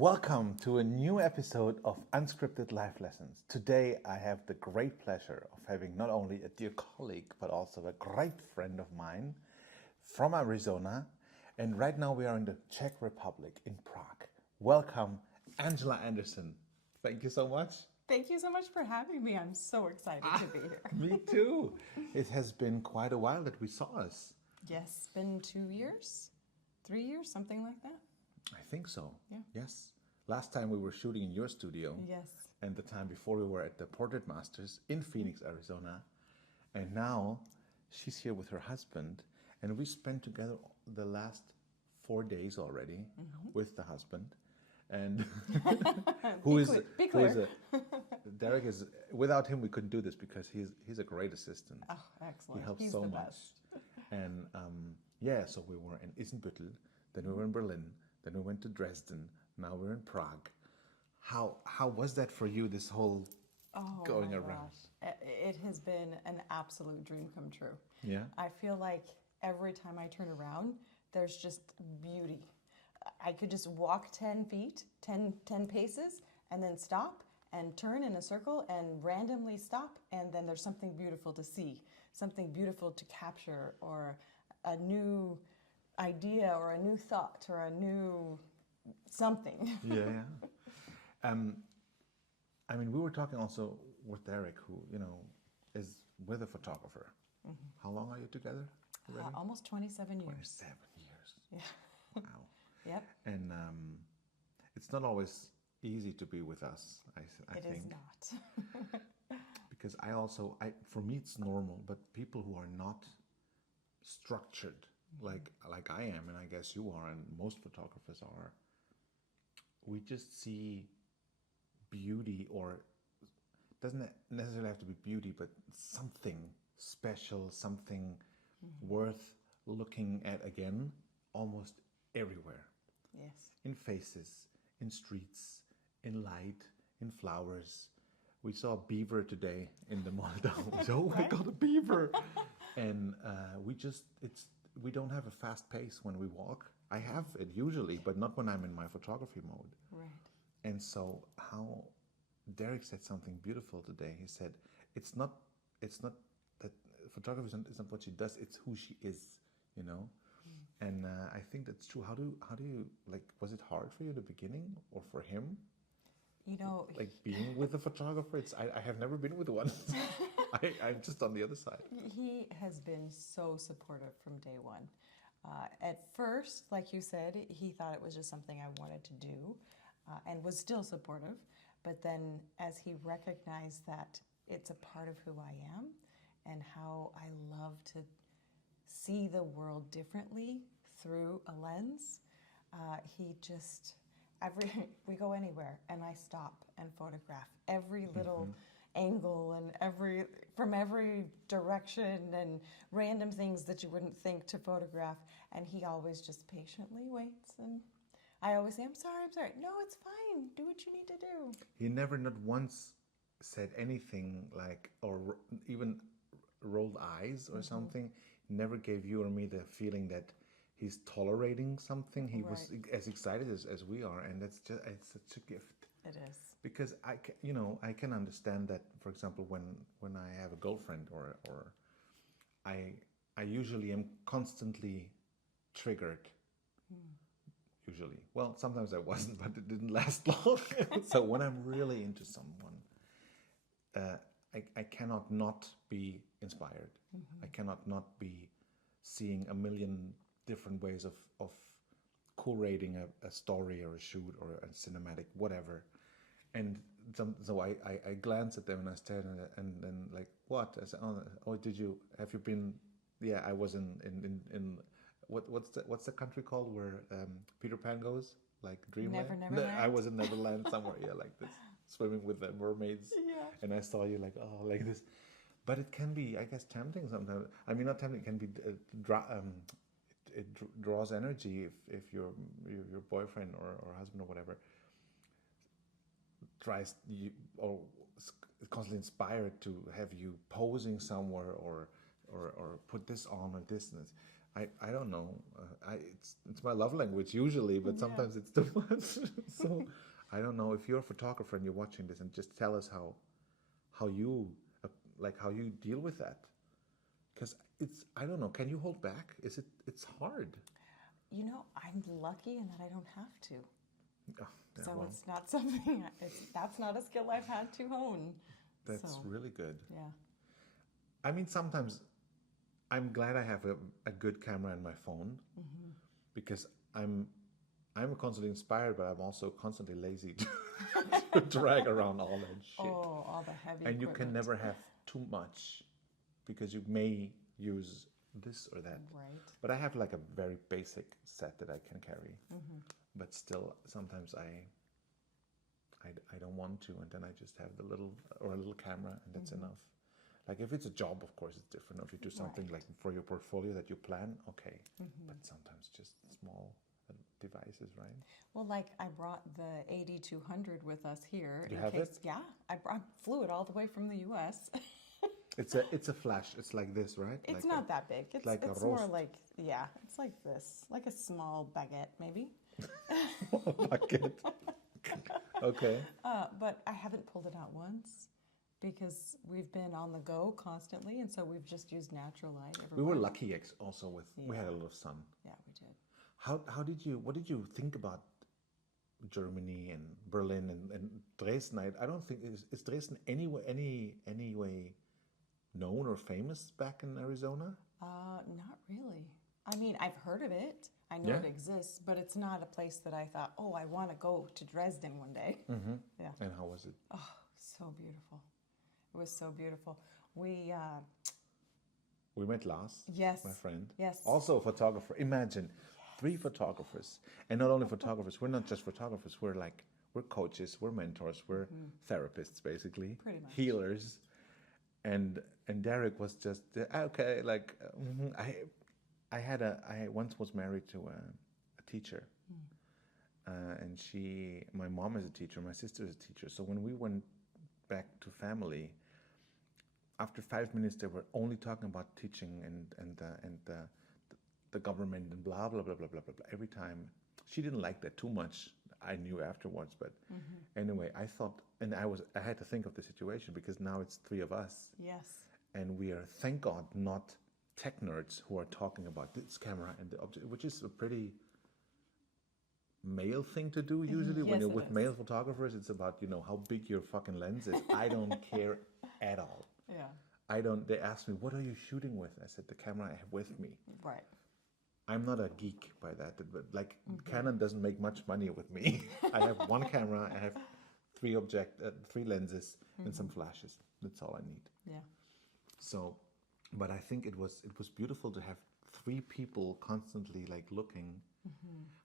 Welcome to a new episode of Unscripted Life Lessons. Today I have the great pleasure of having not only a dear colleague but also a great friend of mine from Arizona. And right now we are in the Czech Republic in Prague. Welcome, Angela Anderson. Thank you so much. Thank you so much for having me. I'm so excited to be here. Me too. It has been quite a while that we saw us. Yes, it's been 2 years, 3 years, something like that. I think so. Yeah. Yes. Last time we were shooting in your studio. Yes. And the time before we were at the Portrait Masters in Phoenix, Arizona. And now she's here with her husband. And we spent together the last 4 days already with the husband. And Derek is, without him we couldn't do this because he's a great assistant. Oh, excellent. He helps He's so the much. best. And so we were in Isenbüttel, then we were in Berlin, then we went to Dresden, now we're in Prague. How was that for you, this whole going around? Gosh. It has been an absolute dream come true. Yeah? I feel like every time I turn around, there's just beauty. I could just walk 10 feet, 10 paces, and then stop and turn in a circle and randomly stop, and then there's something beautiful to see, something beautiful to capture, or a new idea or a new thought or a new something. Yeah. I mean, we were talking also with Derek, who, is with a photographer. Mm-hmm. How long are you together already? Almost 27 years. 27 years. Yeah. Wow. Yep. And it's not always easy to be with us, I think. It is not. Because for me it's normal, but people who are not structured like I am, and I guess you are, and most photographers are, we just see beauty, or doesn't necessarily have to be beauty, but something special, something worth looking at again, almost everywhere. Yes. In faces, in streets, in light, in flowers. We saw a beaver today in the Moldau. Oh, I got a beaver! And we don't have a fast pace when we walk. I have it usually, but not when I'm in my photography mode. Right. And so how Derek said something beautiful today. He said, it's not that photography isn't what she does, it's who she is, And I think that's true. How do you, was it hard for you at the beginning, or for him? Like being with a photographer? I have never been with one. I'm just on the other side. He has been so supportive from day one. At first, like you said, he thought it was just something I wanted to do, and was still supportive. But then as he recognized that it's a part of who I am and how I love to see the world differently through a lens, he just, we go anywhere and I stop and photograph every little angle and from every direction and random things that you wouldn't think to photograph, and he always just patiently waits, and I always say, I'm sorry. No, it's fine. Do what you need to do. He never not once said anything or even rolled eyes or something. He never gave you or me the feeling that he's tolerating something. He was as excited as we are, and it's such a gift. It is. Because I can understand that, for example, when I have a girlfriend or I usually am constantly triggered. Usually. Well, sometimes I wasn't, but it didn't last long. So when I'm really into someone, I cannot not be inspired. I cannot not be seeing a million different ways of curating a story or a shoot or a cinematic, whatever. And so I glance at them and I stare at it, and then what? I said, have you been? Yeah, I was in what's the country called where Peter Pan goes? Dreamland? Neverland? I was in Neverland somewhere, like this, swimming with the mermaids. Yeah. And I saw you like this. But it can be, I guess, tempting sometimes. I mean, not tempting, it can be, it draws energy if your boyfriend or husband or whatever tries you, or is constantly inspired to have you posing somewhere or put this on or this and this. I don't know. It's my love language usually, but Yeah. sometimes it's too much. So I don't know if you're a photographer and you're watching this, and just tell us how you how you deal with that, because it's I don't know. Can you hold back? It's hard. You know, I'm lucky in that I don't have to. Oh, yeah, So well, it's not something, that's not a skill I've had to hone. that's So, really good. yeah. I mean, sometimes I'm glad I have a good camera in my phone, because I'm constantly inspired, but I'm also constantly lazy to drag around all that shit. Oh, all the heavy And you can equipment. never have too much, because you may use this or that. Right. But I have like a very basic set that I can carry. But still, sometimes I don't want to, and then I just have the a little camera, and that's enough. Like if it's a job, of course, it's different. Or if you do something Right. like for your portfolio that you plan, okay. But sometimes just small devices, right? Well, like I brought the 8200 with us here You in have case. it? Yeah, I flew it all the way from the U.S. It's a flash. It's like this, right? It's like not that big. It's like a it's more roast. like, yeah, it's like this, like a small baguette maybe. Bucket. Okay. But I haven't pulled it out once because we've been on the go constantly, and so we've just used natural light We everywhere. were lucky also with we had a Yeah. lot of sun. Yeah, we did. What did you think about Germany and Berlin and Dresden? I don't think is Dresden any way known or famous back in Arizona? Not really. I mean, I've heard of it. I know Yeah. it exists, but it's not a place that I thought, oh, I want to go to Dresden one day. Yeah. And how was it? Oh, so beautiful. It was so beautiful. We met Lars, Yes. my friend. Yes. Also a photographer. Imagine 3 photographers. And not only photographers, we're not just photographers, we're coaches, we're mentors, we're therapists basically. Pretty much. Healers. And Derek was just okay, like I once was married to a teacher. And my mom is a teacher, my sister is a teacher. So when we went back to family, after 5 minutes, they were only talking about teaching and the government and blah blah blah blah blah blah blah. Every time, she didn't like that too much. I knew afterwards, but anyway, I thought, and I had to think of the situation, because now it's 3 of us, Yes. and we are, thank God, not tech nerds who are talking about this camera and the object, which is a pretty male thing to do usually. When Yes, you're it with is. male photographers, it's about how big your fucking lens is. I don't care at all. Yeah. I don't. They asked me, "What are you shooting with?" I said, "The camera I have with me." Right. I'm not a geek by that, but like Canon doesn't make much money with me. I have one camera. I have 3 lenses and some flashes. That's all I need. Yeah. So, but I think it was beautiful to have 3 people constantly like looking.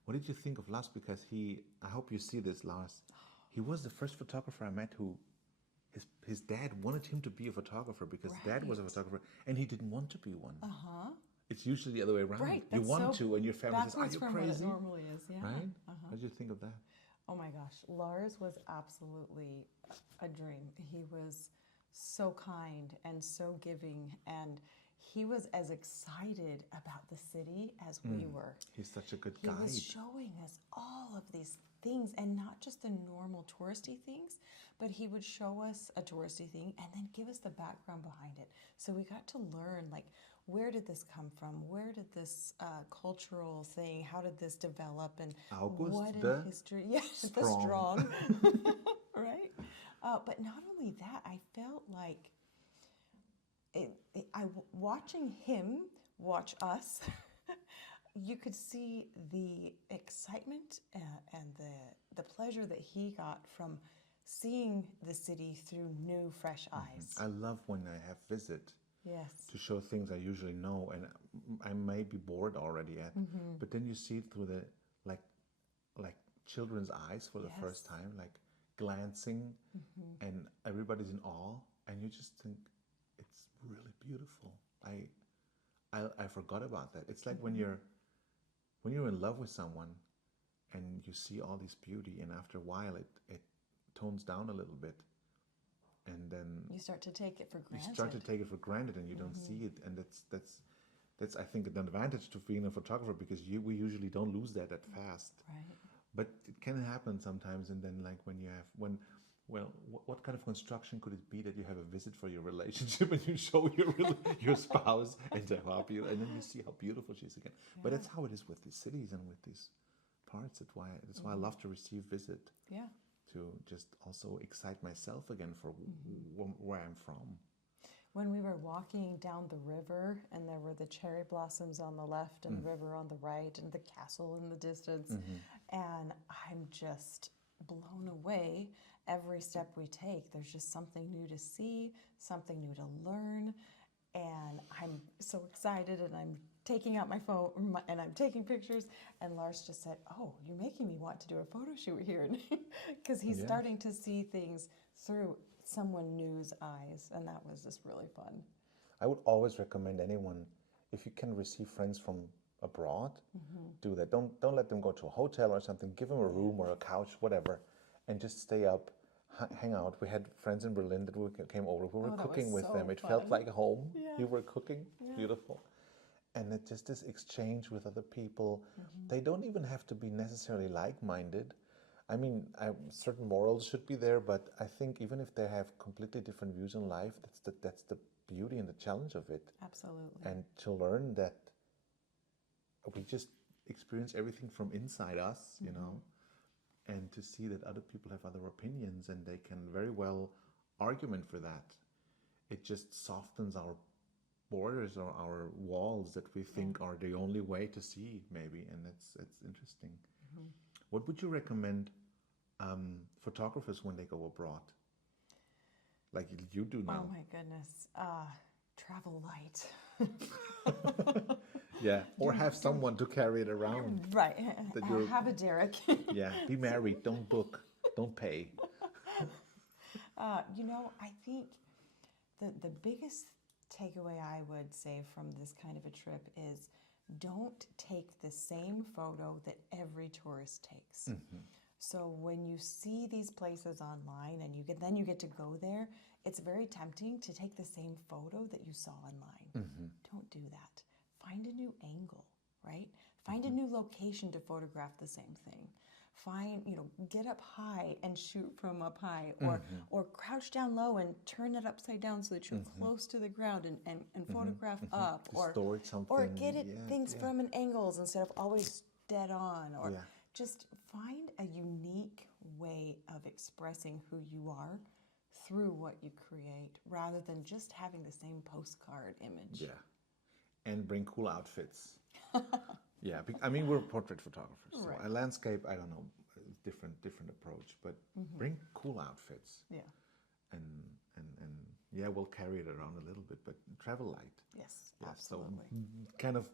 What did you think of Lars? Because I hope you see this, Lars. He was the first photographer I met who. His dad wanted him to be a photographer because dad was a Right. photographer and he didn't want to be one. Uh-huh. It's usually the other way around. Right. You That's want so to, and your family says, "Are backwards you from what it crazy?" normally is. Yeah. Right? What did you think of that? Oh my gosh, Lars was absolutely a dream. He was so kind and so giving, and he was as excited about the city as we were. He's such a good He guide. was showing us all of these things, and not just the normal touristy things, but he would show us a touristy thing and then give us the background behind it. So we got to learn, like, where did this come from? Where did this cultural thing, how did this develop? And August what in the history? Yes, the Strong. strong. Right? But not only that, I felt like watching him watch us, you could see the excitement and the pleasure that he got from seeing the city through new, fresh eyes. I love when I have visit Yes. to show things I usually know, and I may be bored already at, but then you see it through the like children's eyes for the Yes. first time, like glancing, and everybody's in awe, and you just think it's really beautiful. I forgot about that. It's like when you're in love with someone, and you see all this beauty, and after a while it tones down a little bit, and then You start to take it for you granted. start to take it for granted, and you don't see it, and that's that's I think an advantage to being a photographer, because we usually don't lose that fast. Right. But it can happen sometimes, and then like when you have well, what kind of construction could it be that you have a visit for your relationship and you show your spouse and say how beautiful, and then you see how beautiful she is again. But that's how it is with these cities and with these parts. That's why I love to receive visit. Yeah. To just also excite myself again for where I'm from. When we were walking down the river and there were the cherry blossoms on the left and the river on the right and the castle in the distance, and I'm just blown away every step we take. There's just something new to see, something new to learn, and I'm so excited, and I'm taking out my phone and I'm taking pictures, and Lars just said, "Oh, you're making me want to do a photo shoot here," because he's starting to see things through someone new's eyes, and that was just really fun. I would always recommend anyone, if you can receive friends from abroad, do that. Don't let them go to a hotel or something. Give them a room or a couch, whatever, and just stay up, hang out. We had friends in Berlin that came over. We were cooking with them. It felt like home. You were cooking. Beautiful. And it just this exchange with other people. They don't even have to be necessarily like-minded. I mean, certain morals should be there, but I think even if they have completely different views in life, that's the beauty and the challenge of it. Absolutely. And to learn that we just experience everything from inside us, you know, and to see that other people have other opinions and they can very well argument for that. It just softens our borders or our walls that we think are the only way to see, maybe, and it's interesting. What would you recommend photographers when they go abroad, like you do now? Oh my goodness, travel light. Yeah, or have someone to carry it around. Right, have a Derek. Yeah, be married, don't book, don't pay. You know, I think the biggest takeaway I would say from this kind of a trip is don't take the same photo that every tourist takes. So when you see these places online and you get to go there, it's very tempting to take the same photo that you saw online. Don't do that. Find a new angle, right? Find a new location to photograph the same thing. Get up high and shoot from up high, or crouch down low and turn it upside down so that you're close to the ground and photograph up, or get things from an angles instead of always dead on, or just find a unique way of expressing who you are through what you create rather than just having the same postcard image. Yeah, and bring cool outfits. Yeah, I mean, we're portrait photographers, so a landscape, I don't know, different approach, but bring cool outfits. Yeah. And yeah, we'll carry it around a little bit, but travel light. Yes, absolutely. So kind of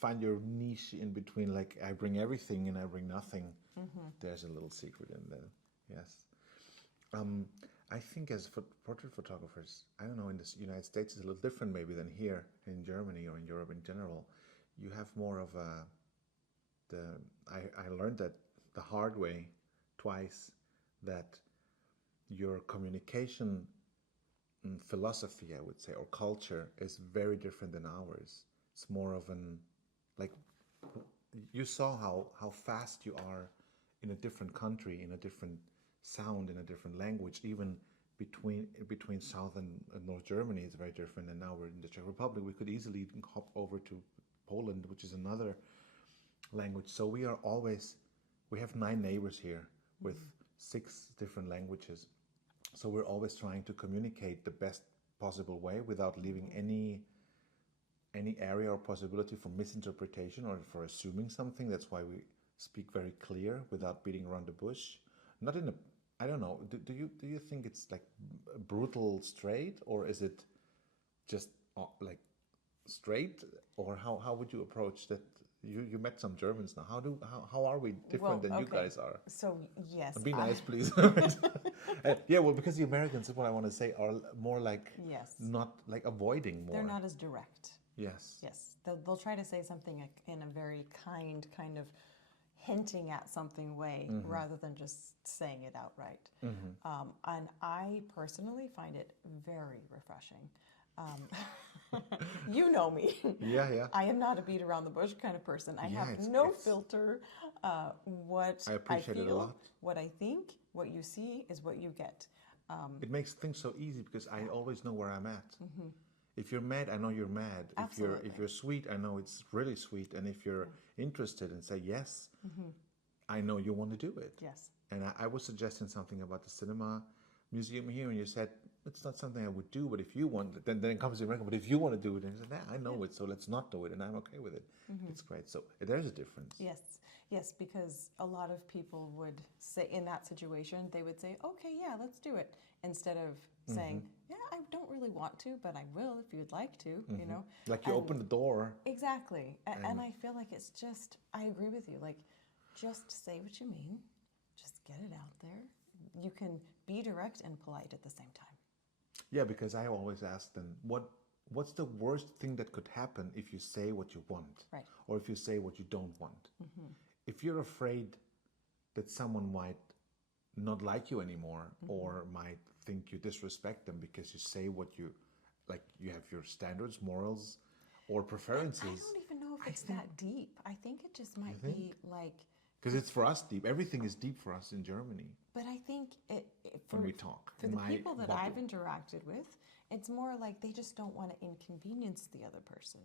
find your niche in between, like I bring everything and I bring nothing. There's a little secret in there. Yes. I think as portrait photographers, I don't know, in the United States it's a little different maybe than here in Germany or in Europe in general. You have more of I learned that the hard way twice, that your communication philosophy, I would say, or culture is very different than ours. It's more of like, you saw how fast you are in a different country, in a different sound, in a different language, even between South and North Germany is very different. And now we're in the Czech Republic. We could easily hop over to Poland, which is another language. So we have 9 neighbors here with 6 different languages. So we're always trying to communicate the best possible way without leaving any area or possibility for misinterpretation or for assuming something. That's why we speak very clear without beating around the bush. Not in a, I don't know, do you think it's like brutal straight, or is it just like straight, or how would you approach that? You met some Germans now. How are we different than you guys are? So yes. Be nice, please. Yeah, well, because the Americans, what I want to say, are more like not like avoiding more. They're not as direct. Yes. Yes. They'll try to say something in a very kind kind of hinting at something way rather than just saying it outright. And I personally find it very refreshing. You know me. Yeah, yeah. I am not a beat around the bush kind of person. I Yeah, have it's- no it's- filter. What I appreciate it a feel, lot. what I think, what you see is what you get. It makes things so easy because I always know where I'm at. If you're mad, I know you're mad. Absolutely. If you're sweet, I know it's really sweet. And if you're interested and say yes, I know you want to do it. Yes. And I was suggesting something about the cinema museum here, and you said it's not something I would do, but if you want it, then it comes to America. But if you want to do it, and I said, nah, I know it, so let's not do it, and I'm okay with it. It's great. So there's a difference. Yes, yes, because a lot of people would say in that situation, they would say, okay, yeah, let's do it, instead of saying, yeah, I don't really want to, but I will if you'd like to, you know. Like you open the door. Exactly. And I feel like it's just, I agree with you, like, just say what you mean, just get it out there. You can be direct and polite at the same time. Yeah, because I always ask them, what's the worst thing that could happen if you say what you want? Right. Or if you say what you don't want? If you're afraid that someone might not like you anymore or might think you disrespect them because you say what you, like you have your standards, morals, or preferences. I don't even know if it's that deep. I think it just might be like... Because it's for us deep. Everything is deep for us in Germany. But I think when we talk. For the people that I've interacted with, it's more like they just don't want to inconvenience the other person.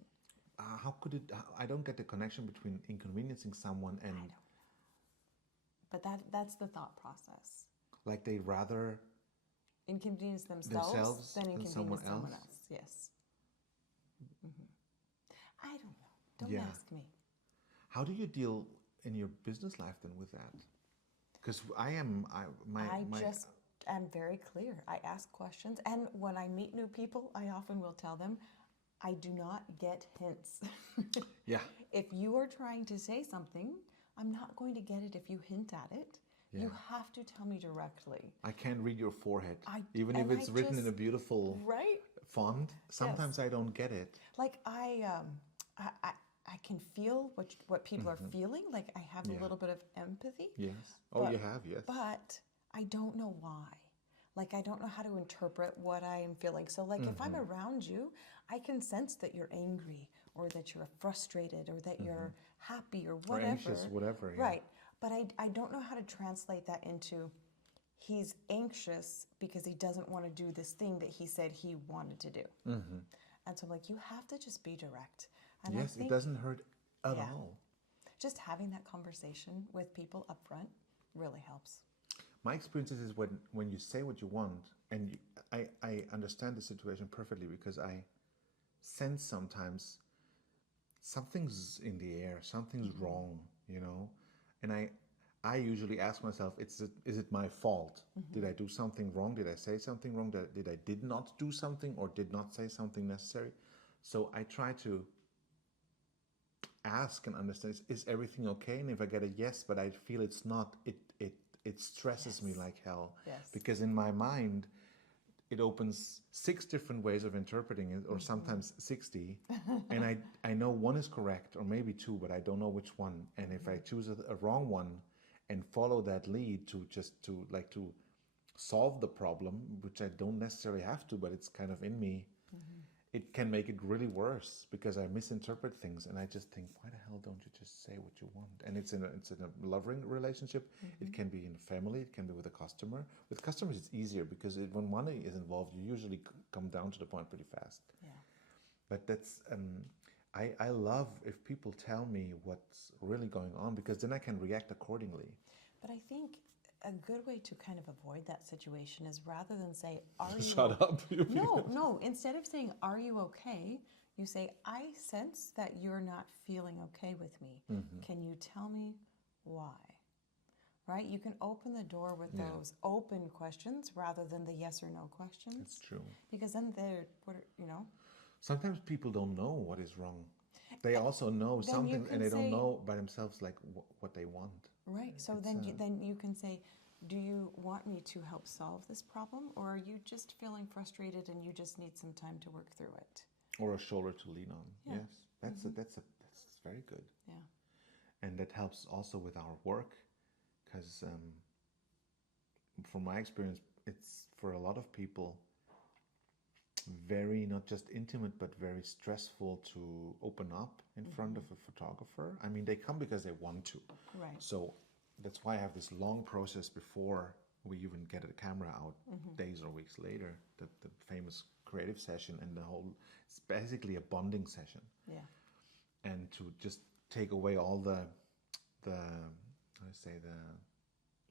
How could it? I don't get the connection between inconveniencing someone and. I don't know. But that's the thought process. Like they rather inconvenience themselves than inconvenience someone else. Yes. I don't know. Don't ask me. How do you deal in your business life then with that? Because I just am very clear. I ask questions, and when I meet new people, I often will tell them, I do not get hints. Yeah. If you are trying to say something, I'm not going to get it if you hint at it. Yeah. You have to tell me directly. I can't read your forehead. Even if it's written in a beautiful font, sometimes I don't get it. Like I can feel what people are feeling. Like I have a little bit of empathy. Yes. Oh, you have, yes. But I don't know why. Like I don't know how to interpret what I am feeling. So like if I'm around you, I can sense that you're angry or that you're frustrated or that you're happy or whatever. Or anxious, whatever. Yeah. Right. But I don't know how to translate that into he's anxious because he doesn't want to do this thing that he said he wanted to do. And so I'm like, you have to just be direct. And yes, it doesn't hurt at all. Just having that conversation with people up front really helps. My experience is when you say what you want, and I understand the situation perfectly because I sense sometimes something's in the air, something's wrong, you know? And I usually ask myself, is it my fault? Did I do something wrong? Did I say something wrong? Did I did not do something or did not say something necessary? So I try to ask and understand, is everything okay? And if I get a yes, but I feel it's not, it stresses me like hell. Yes. Because in my mind, it opens 6 different ways of interpreting it, or sometimes 60. And I know one is correct, or maybe 2, but I don't know which one. And if I choose a wrong one and follow that lead to solve the problem, which I don't necessarily have to, but it's kind of in me, it can make it really worse because I misinterpret things, and I just think, why the hell don't you just say what you want? And it's in a loving relationship. It can be in a family. It can be with a customer. With customers, it's easier because when money is involved, you usually come down to the point pretty fast. Yeah. But that's I love if people tell me what's really going on because then I can react accordingly. But I think a good way to kind of avoid that situation is rather than say, are you... Shut up. No. Instead of saying, are you okay? You say, I sense that you're not feeling okay with me. Can you tell me why? Right? You can open the door with those open questions rather than the yes or no questions. It's true. Because then they're, Sometimes people don't know what is wrong. They also know something and they don't know by themselves like what they want. Right. So then you can say, do you want me to help solve this problem, or are you just feeling frustrated and you just need some time to work through it? Or a shoulder to lean on. Yeah. Yes, that's very good. Yeah. And that helps also with our work, because from my experience, it's for a lot of people, very not just intimate but very stressful to open up in front of a photographer. I mean, they come because they want to. Right. So that's why I have this long process before we even get a camera out, days or weeks later, the famous creative session, and the whole, it's basically a bonding session. Yeah. And to just take away all the how do I say,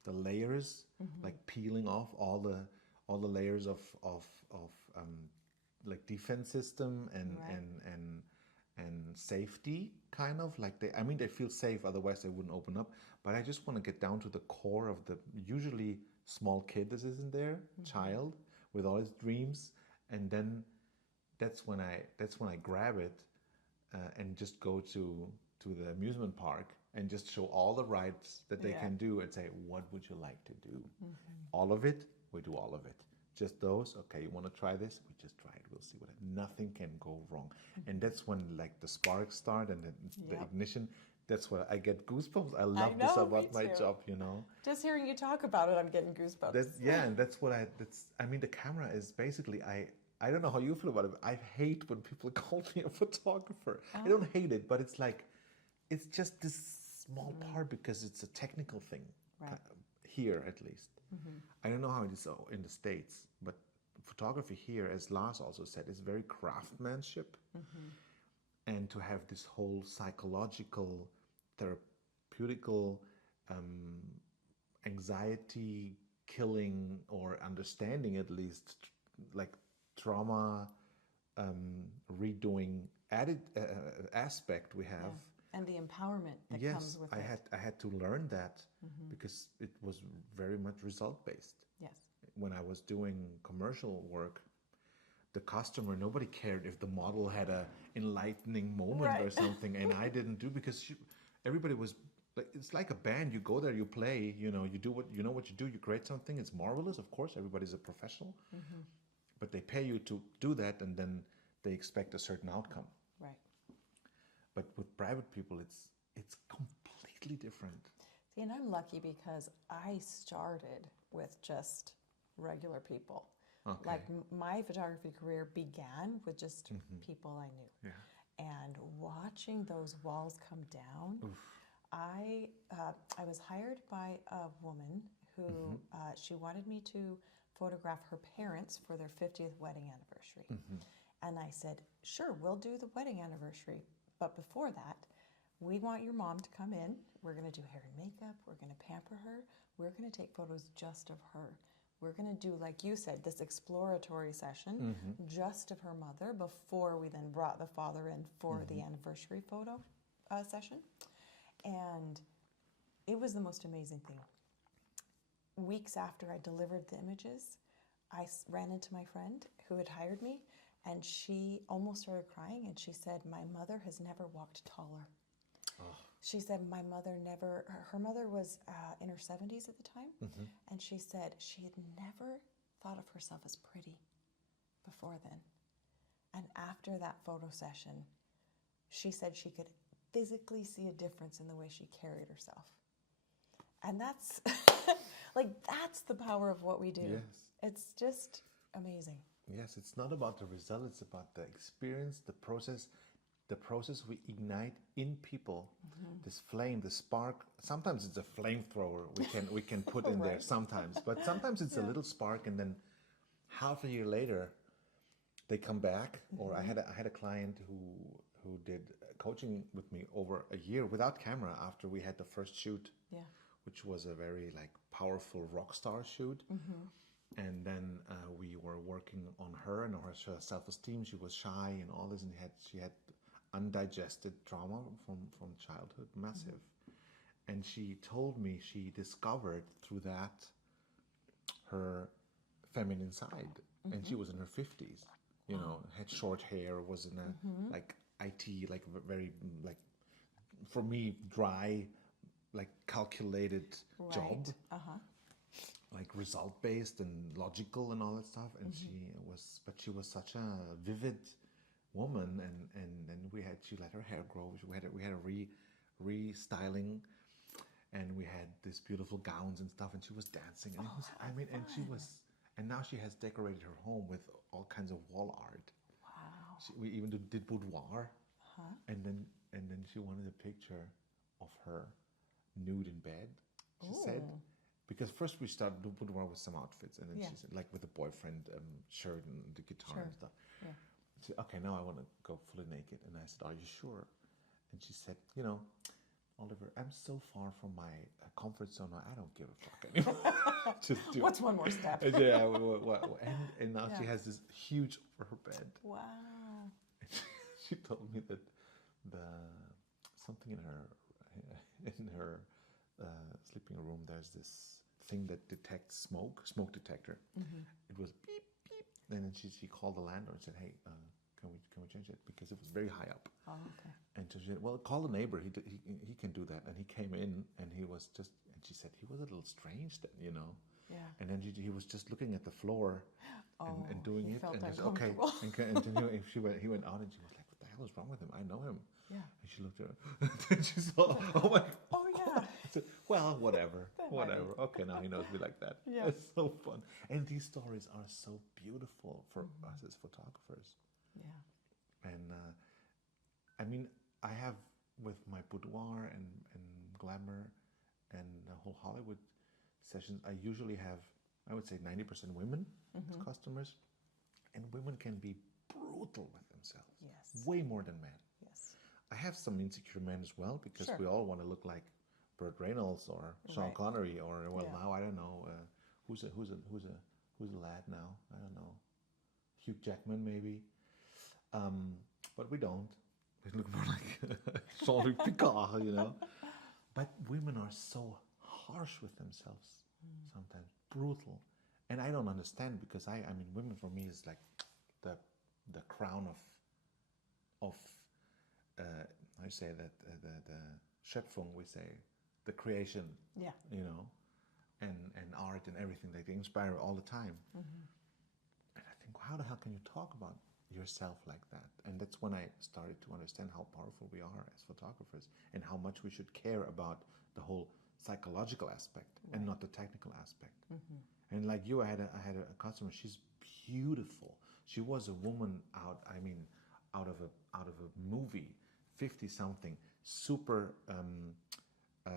the layers, like peeling off all the layers of like defense system and Right. and safety, kind of like they, I mean, they feel safe, otherwise they wouldn't open up. But I just want to get down to the core of the usually small kid that isn't there, child with all his dreams, and then that's when I grab it and just go to the amusement park and just show all the rides that they can do and say, what would you like to do? All of it, we do all of it. Just those, okay, you want to try this? We just try it. We'll see what, nothing can go wrong. And that's when like the sparks start and the ignition. That's where I get goosebumps. I love this about my job, you know. Just hearing you talk about it, I'm getting goosebumps. And that's what I mean, the camera is basically, I don't know how you feel about it, but I hate when people call me a photographer. I don't hate it, but it's like, it's just this small part because it's a technical thing, here at least. I don't know how it is in the States, but photography here, as Lars also said, is very craftsmanship. And to have this whole psychological, therapeutical, anxiety killing, or understanding at least, like trauma redoing added aspect we have. And the empowerment that comes with it. I had to learn that because it was very much result based. Yes. When I was doing commercial work, the customer, nobody cared if the model had a enlightening moment or something, and I didn't do, because everybody was like, it's like a band. You go there, you play, you know, you do what you know what you do. You create something. It's marvelous, of course. Everybody's a professional, but they pay you to do that, and then they expect a certain outcome. Right. But with private people, it's completely different. See, and I'm lucky because I started with just regular people. Okay. Like my photography career began with just people I knew. Yeah. And watching those walls come down, I was hired by a woman who she wanted me to photograph her parents for their 50th wedding anniversary. And I said, sure, we'll do the wedding anniversary. But before that, we want your mom to come in. We're going to do hair and makeup. We're going to pamper her. We're going to take photos just of her. We're going to do, like you said, this exploratory session just of her mother before we then brought the father in for the anniversary photo session. And it was the most amazing thing. Weeks after I delivered the images, I ran into my friend who had hired me, and she almost started crying, and she said, my mother has never walked taller. She said my mother never, her mother was in her 70s at the time, and she said she had never thought of herself as pretty before then. And after that photo session, she said she could physically see a difference in the way she carried herself. And that's, like, that's the power of what we do. Yes. It's just amazing. Yes, it's not about the result, it's about the experience, the process we ignite in people. This flame, the spark. Sometimes it's a flamethrower we can put in there sometimes, but sometimes it's a little spark, and then half a year later they come back. Or I had a client who did coaching with me over a year without camera after we had the first shoot, which was a very like powerful rock star shoot. And then we were working on her and her self-esteem. She was shy and all this, and she had undigested trauma from childhood, massive. And she told me she discovered through that her feminine side. And she was in her 50s, you know, had short hair, was in a like IT, like very, like, for me, dry, like calculated job. Like result based and logical and all that stuff, and she was such a vivid woman, and she let her hair grow. We had a restyling, and we had these beautiful gowns and stuff, and she was dancing, and And now she has decorated her home with all kinds of wall art. Wow. We even did boudoir, Huh? and then she wanted a picture of her nude in bed. She said, Ooh. because first we started the boudoir with some outfits, and then Yeah. she said, like with the boyfriend shirt and the guitar Sure. and stuff. Yeah. She said, okay, now I want to go fully naked. And I said, are you sure? And she said, you know, Oliver, I'm so far from my comfort zone. I don't give a fuck anymore. Just do What's one more step? it. Yeah, and now she Yeah. has this huge over her bed. Wow. She told me that something in her sleeping room, there's this thing that detects smoke detector. It was beep beep, and then she called the landlord and said, hey, can we change it, because it was very high up. Oh, okay. And so she said, well, call the neighbor, he can do that. And he came in, and he was just, and she said he was a little strange then, you know. Yeah. And then he was just looking at the floor and doing he it, felt and just, okay. uncomfortable. And then he went out, and she was like, what the hell is wrong with him? I know him. Yeah. And she looked at her, and she saw, oh my God. Oh, yeah. I said, well, whatever, That might whatever. Okay, now he knows me like that. Yeah. It's so fun. And these stories are so beautiful for us as photographers. Yeah. And I mean, I have with my boudoir and glamour and the whole Hollywood sessions, I usually have, I would say 90% women as customers. And women can be brutal with themselves. Yes. Way more than men. Yes. I have some insecure men as well, because Sure. we all want to look like Burt Reynolds or Sean Right. Connery, or well, Yeah. now I don't know who's a lad now. I don't know, Hugh Jackman maybe, but we don't. We look more like Jean-Luc Picard, you know. But women are so harsh with themselves sometimes, brutal, and I don't understand, because I mean, women for me is like the crown of how you say that, the Schöpfung, we say, the creation, Yeah. you know, and art and everything, they inspire all the time. And I think, how the hell can you talk about yourself like that? And that's when I started to understand how powerful we are as photographers, and how much we should care about the whole psychological aspect and not the technical aspect. And like you, I had a customer. She's beautiful. She was a woman out of a movie, 50 something, super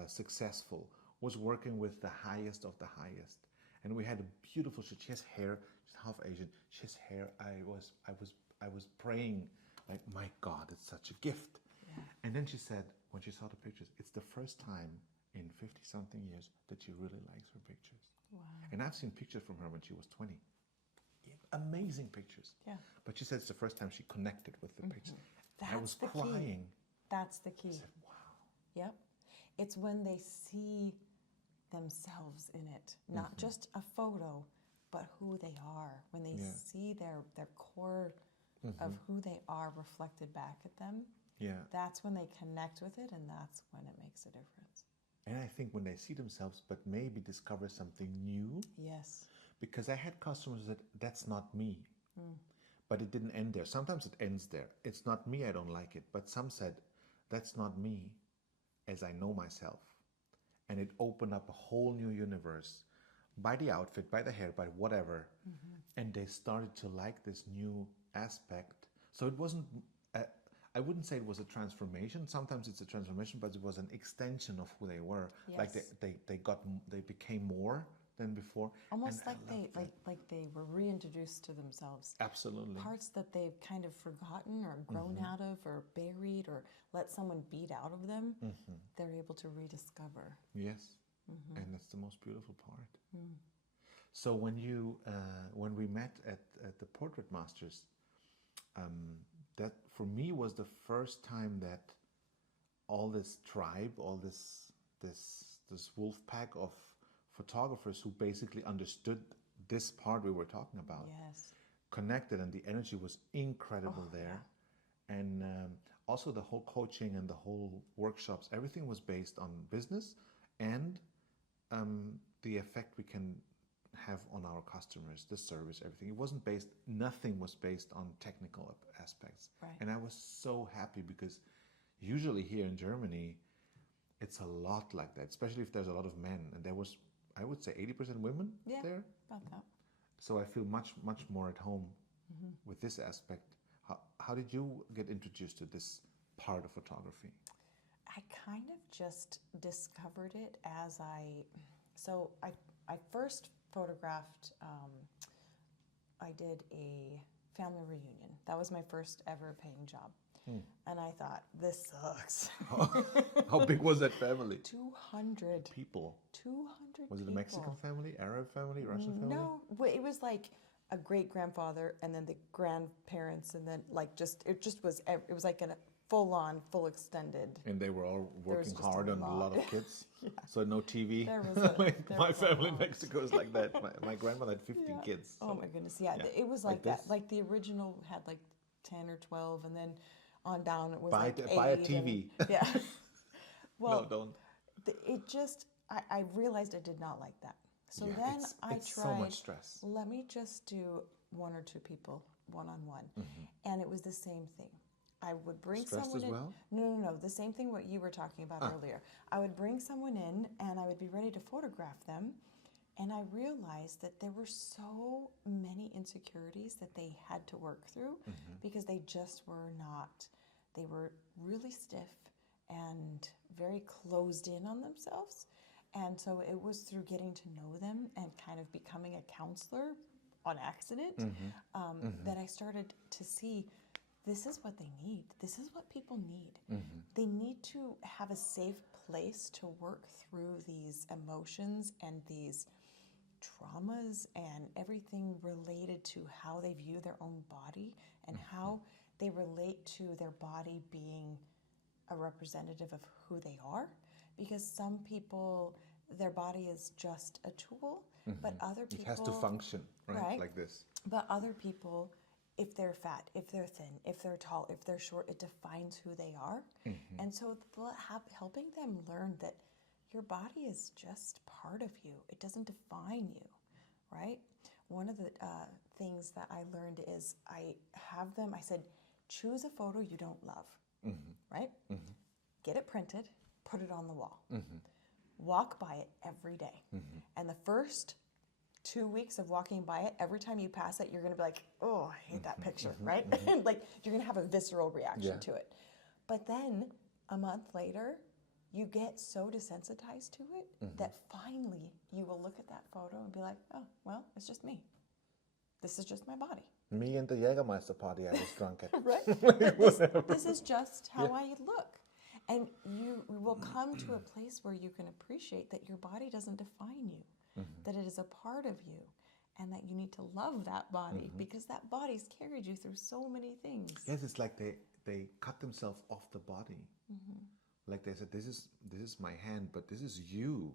successful, was working with the highest of the highest. And we had a beautiful shoot. She has hair, she's half Asian. She has hair. I was praying, like, my God, it's such a gift. Yeah. And then she said, when she saw the pictures, it's the first time in 50 something years that she really likes her pictures. Wow. And I've seen pictures from her when she was 20. Amazing pictures. Yeah. But she said it's the first time she connected with the pictures. I was That's the key. crying. That's the key. I said, wow. Yep. It's when they see themselves in it, not just a photo, but who they are. When they Yeah. see their core of who they are reflected back at them, Yeah. that's when they connect with it, and that's when it makes a difference. And I think when they see themselves, but maybe discover something new, Yes. because I had customers that that's not me. But it didn't end there. Sometimes it ends there. It's not me, I don't like it. But some said, that's not me as I know myself. And it opened up a whole new universe by the outfit, by the hair, by whatever. And they started to like this new aspect. So it wasn't, I wouldn't say it was a transformation. Sometimes it's a transformation, but it was an extension of who they were. Like Yes. they became more than before. Almost And I like loved that. they were reintroduced to themselves. Absolutely. Parts that they've kind of forgotten or grown out of or buried or let someone beat out of them, they're able to rediscover. Yes, and that's the most beautiful part. So when we met at the Portrait Masters, that for me was the first time that all this tribe, all this wolf pack of photographers who basically understood this part we were talking about, Yes. connected, and the energy was incredible there. And also the whole coaching and the whole workshops, everything was based on business and the effect we can have on our customers, the service, everything. It wasn't based, nothing was based on technical aspects. Right. And I was so happy, because usually here in Germany, it's a lot like that, especially if there's a lot of men. And there was, I would say, 80% women Yeah. there. About that. So I feel much more at home with this aspect. How did you get introduced to this part of photography? I kind of just discovered it as I first photographed, I did a family reunion. That was my first ever paying job. And I thought, this sucks. How big was that family? 200 people. 200 Was it a people. Mexican family, Arab family, Russian family? No, it was like a great grandfather and then the grandparents and then like it was like a full extended. And they were all working just hard a and a lot of lot. kids. So no TV. There was My family in lot. Mexico is like that. My grandmother had 15 Yeah. kids. Oh so- my goodness, yeah. yeah. It was Like like that. this. Like the original had like 10 or 12 and then on down it was Buy like a 8 TV. and- yeah. Well, No, don't. it just, I realized I did not like that. So Yeah, then it's I so tried, much stress. let me just do one or two people one-on-one. And it was the same thing. I would bring Stressed someone as in. well? No. The same thing what you were talking about earlier. I would bring someone in and I would be ready to photograph them. And I realized that there were so many insecurities that they had to work through because they just were not, they were really stiff and very closed in on themselves. And so it was through getting to know them and kind of becoming a counselor on accident that I started to see this is what they need. This is what people need. They need to have a safe place to work through these emotions and these traumas and everything related to how they view their own body and how they relate to their body being a representative of who they are. Because some people, their body is just a tool, but other people... It has to function, right? Like this. But other people, if they're fat, if they're thin, if they're tall, if they're short, it defines who they are. And so helping them learn that your body is just part of you. It doesn't define you, right? One of the things that I learned is I said, choose a photo you don't love, right? Get it printed, put it on the wall. Walk by it every day. And the first 2 weeks of walking by it, every time you pass it, you're going to be like, oh, I hate that picture, right? Like you're going to have a visceral reaction to it. But then a month later, you get so desensitized to it that finally you will look at that photo and be like, oh, well, it's just me. This is just my body. Me and the Jägermeister party I was drunk at. Right? This is just how I look. And you will come to a place where you can appreciate that your body doesn't define you, that it is a part of you, and that you need to love that body because that body's carried you through so many things. Yes, it's like they cut themselves off the body. Like they said, this is my hand, but this is you.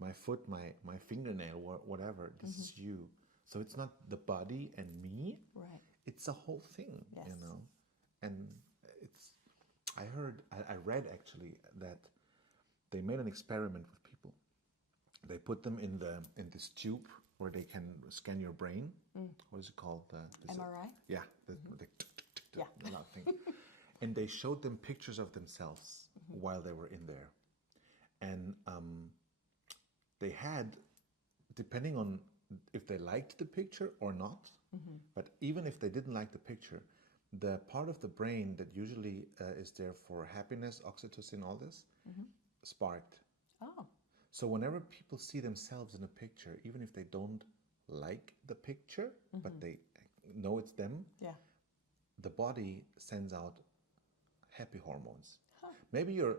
My foot, my fingernail, whatever, this is you. So it's not the body and me. Right. It's a whole thing, Yes. you know. And I read actually that they made an experiment with people. They put them in this tube where they can scan your brain. What is it called? MRI? Yeah, the lot thing. And they showed them pictures of themselves while they were in there. And they had, depending on if they liked the picture or not, but even if they didn't like the picture, the part of the brain that usually is there for happiness, oxytocin, all this, sparked. Oh. So whenever people see themselves in a picture, even if they don't like the picture, but they know it's them, the body sends out happy hormones. Maybe you're,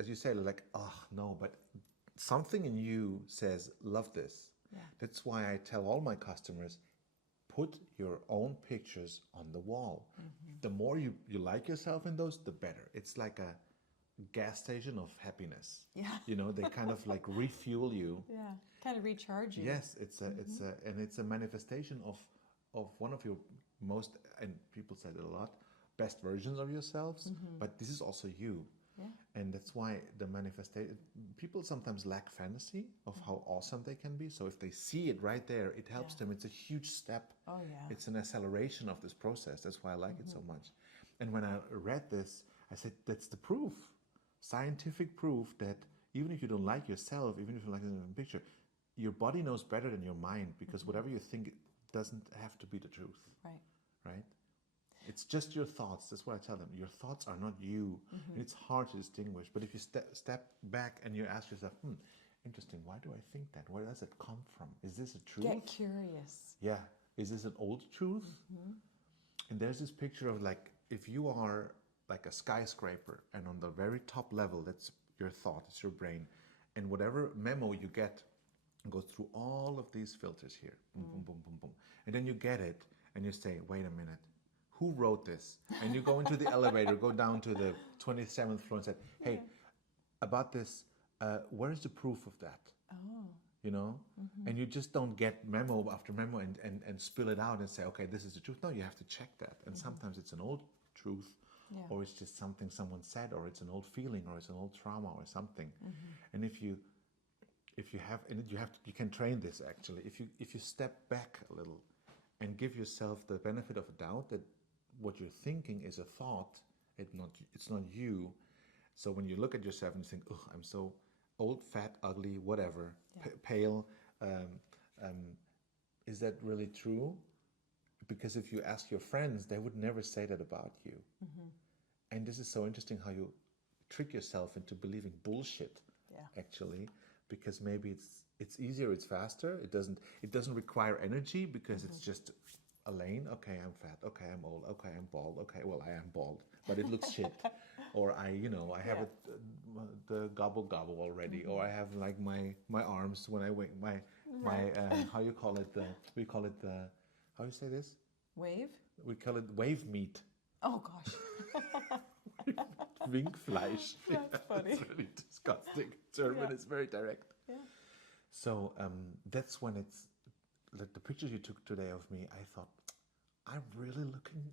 as you say, like, oh no, but something in you says, love this. That's why I tell all my customers, put your own pictures on the wall. The more you like yourself in those, the better. It's like a gas station of happiness. Yeah. You know, they kind of like refuel you. Yeah. Kind of recharge you. Yes, it's a manifestation of one of your most, and people said it a lot, best versions of yourselves, but this is also you. Yeah. And that's why the manifestation, people sometimes lack fantasy of how awesome they can be. So if they see it right there, it helps them. It's a huge step. Oh, yeah. It's an acceleration of this process. That's why I like it so much. And when I read this, I said, that's the proof, scientific proof that even if you don't like yourself, even if you like a picture, your body knows better than your mind, because whatever you think doesn't have to be the truth, Right. right? It's just your thoughts. That's what I tell them. Your thoughts are not you. And it's hard to distinguish. But if you step back and you ask yourself, interesting, why do I think that? Where does it come from? Is this a truth? Get curious. Yeah. Is this an old truth? And there's this picture of like, if you are like a skyscraper and on the very top level, that's your thought, it's your brain. And whatever memo you get goes through all of these filters here. Boom, boom, boom, boom, boom. And then you get it and you say, wait a minute. Who wrote this? And you go into the elevator, go down to the 27th floor and say, hey, about this, where is the proof of that? Oh. You know? And you just don't get memo after memo and spill it out and say, okay, this is the truth. No, you have to check that. And sometimes it's an old truth, or it's just something someone said, or it's an old feeling, or it's an old trauma or something. And if you have, and you can train this actually. If you step back a little and give yourself the benefit of a doubt that what you're thinking is a thought, it's not you. So when you look at yourself and you think, oh, I'm so old, fat, ugly, whatever, pale, is that really true? Because if you ask your friends, they would never say that about you. And this is so interesting how you trick yourself into believing bullshit, actually, because maybe it's easier, it's faster, it doesn't require energy because it's just a lane. Okay, I'm fat. Okay, I'm old. Okay, I'm bald. Okay, well, I am bald, but it looks shit. Or I have it, the gobble already. Or I have like my arms when I wink. My how you call it? We call it the how you say this? Wave. We call it wave meat. Oh gosh. Winkfleisch. That's funny. It's really disgusting. German is very direct. Yeah. So that's when it's. The pictures you took today of me, I thought, I'm really looking.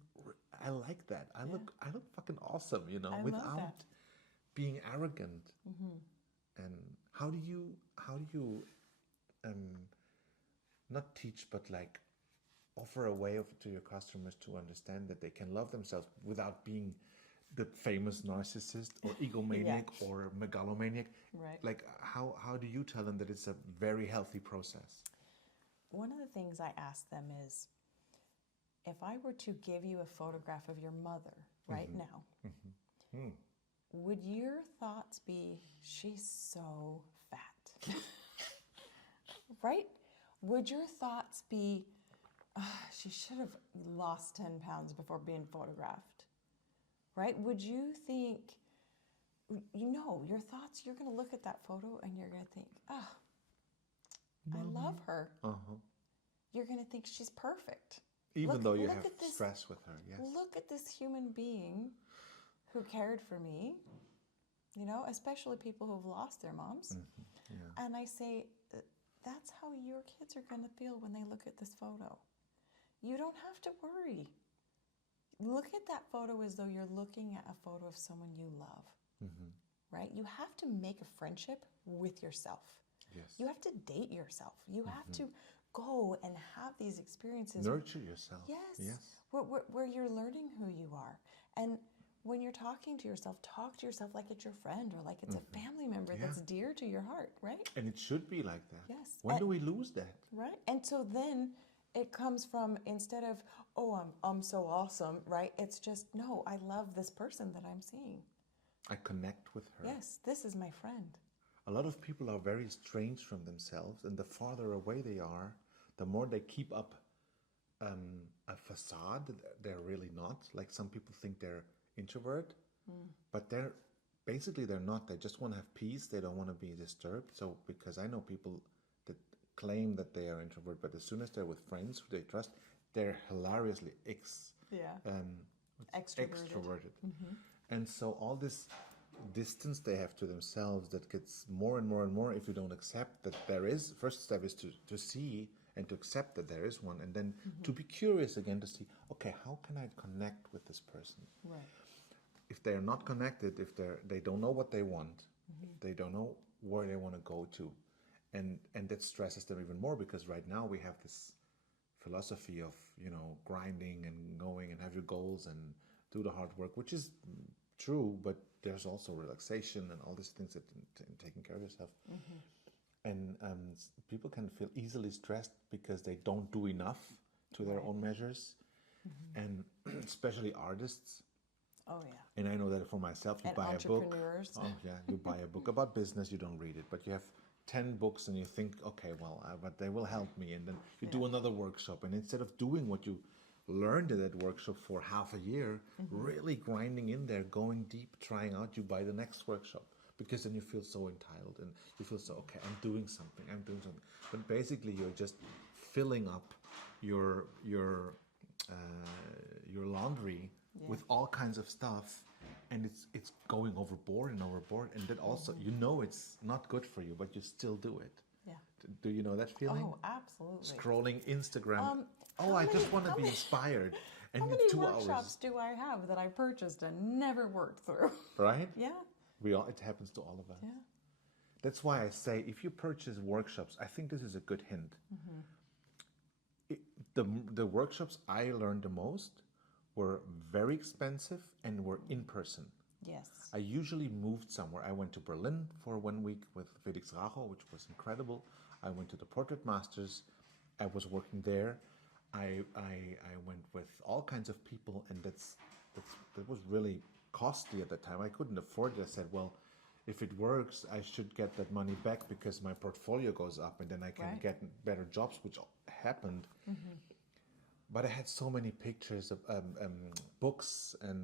I like that. I look fucking awesome, you know, without being arrogant. And how do you not teach, but like offer a way to your customers to understand that they can love themselves without being the famous narcissist or egomaniac or megalomaniac? Right. Like how do you tell them that it's a very healthy process? One of the things I ask them is, if I were to give you a photograph of your mother right now, would your thoughts be, she's so fat? Right? Would your thoughts be, she should have lost 10 pounds before being photographed? Right? Would you think, your thoughts, you're going to look at that photo and you're going to think, I love her. You're going to think she's perfect. Even though you have stress with her, yes. Look at this human being who cared for me, especially people who've lost their moms. And I say, that's how your kids are going to feel when they look at this photo. You don't have to worry. Look at that photo as though you're looking at a photo of someone you love, right? You have to make a friendship with yourself. Yes. You have to date yourself. You have to go and have these experiences. Nurture yourself. Yes. Where you're learning who you are. And when you're talking to yourself, talk to yourself like it's your friend or like it's a family member that's dear to your heart, right? And it should be like that. Yes. When do we lose that? Right. And so then it comes from, instead of, oh, I'm so awesome, right? It's just, no, I love this person that I'm seeing. I connect with her. Yes, this is my friend. A lot of people are very estranged from themselves, and the farther away they are, the more they keep up a facade that they're really not. Like some people think they're introvert, but they're not. They just want to have peace. They don't want to be disturbed. So because I know people that claim that they are introvert, but as soon as they're with friends who they trust, they're hilariously extroverted. And so all this distance they have to themselves that gets more and more and more if you don't accept that there is. First step is to see and to accept that there is one, and then to be curious again to see, okay, how can I connect with this person? Right. If they're not connected, if they don't know what they want, they don't know where they want to go to, and that stresses them even more, because right now we have this philosophy of grinding and going and have your goals and do the hard work, which is true, but there's also relaxation and all these things that taking care of yourself. And people can feel easily stressed because they don't do enough, to their Right. own measures, and especially artists. Oh, yeah. And I know that for myself, you And buy a book. entrepreneurs. Oh yeah, you buy a book about business, you don't read it, but you have 10 books and you think, okay, well, but they will help me. And then you do another workshop, and instead of doing what you learned at that workshop for half a year, really grinding in there, going deep, trying out, you buy the next workshop, because then you feel so entitled and you feel so, okay, I'm doing something. But basically, you're just filling up your laundry with all kinds of stuff, and it's going overboard and overboard, and that also you know it's not good for you, but you still do it. Yeah. Do you know that feeling? Oh, absolutely. Scrolling Instagram. how I just many- want to how be many- inspired, and How in many 2 workshops hours, do I have that I purchased and never worked through? right? Yeah. It happens to all of us. Yeah. That's why I say, if you purchase workshops, I think this is a good hint. The workshops I learned the most were very expensive and were in person. Yes. I usually moved somewhere. I went to Berlin for 1 week with Felix Racho, which was incredible. I went to the Portrait Masters. I was working there. I went with all kinds of people, and that was really costly at the time. I couldn't afford it. I said, well, if it works, I should get that money back because my portfolio goes up, and then I can Right. get better jobs, which happened. But I had so many pictures of books and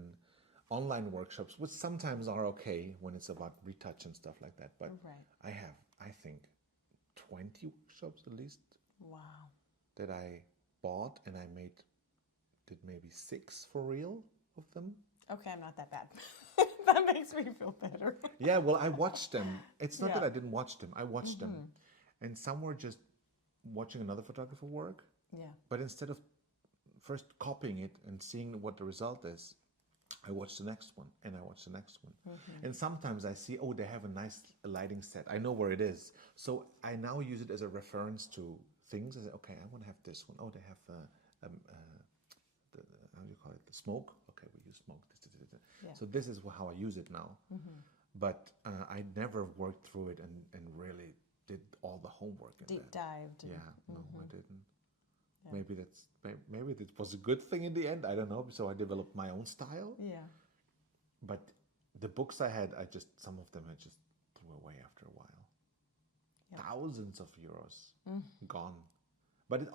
online workshops, which sometimes are okay when it's about retouch and stuff like that. But Right. I have, I think, 20 workshops at least Wow. that I bought, and I did maybe 6 for real of them. Okay, I'm not that bad. That makes me feel better. Yeah, well, I watched them. It's not that Yeah. I didn't watch them. I watched them. And some were just watching another photographer work. Yeah. But instead of first copying it and seeing what the result is, I watch the next one, and I watch the next one. And sometimes I see, oh, they have a nice lighting set. I know where it is. So I now use it as a reference to things. I say, okay, I want to have this one. Oh, they have how do you call it? The smoke. Okay, we use smoke. Yeah. So this is how I use it now. But I never worked through it and really did all the homework in Deep that. dived. and- Yeah, no, I didn't. Yeah. Maybe it was a good thing in the end. I don't know. So I developed my own style. Yeah. But the books I had, some of them I just threw away after a while. Yeah. Thousands of euros gone. But it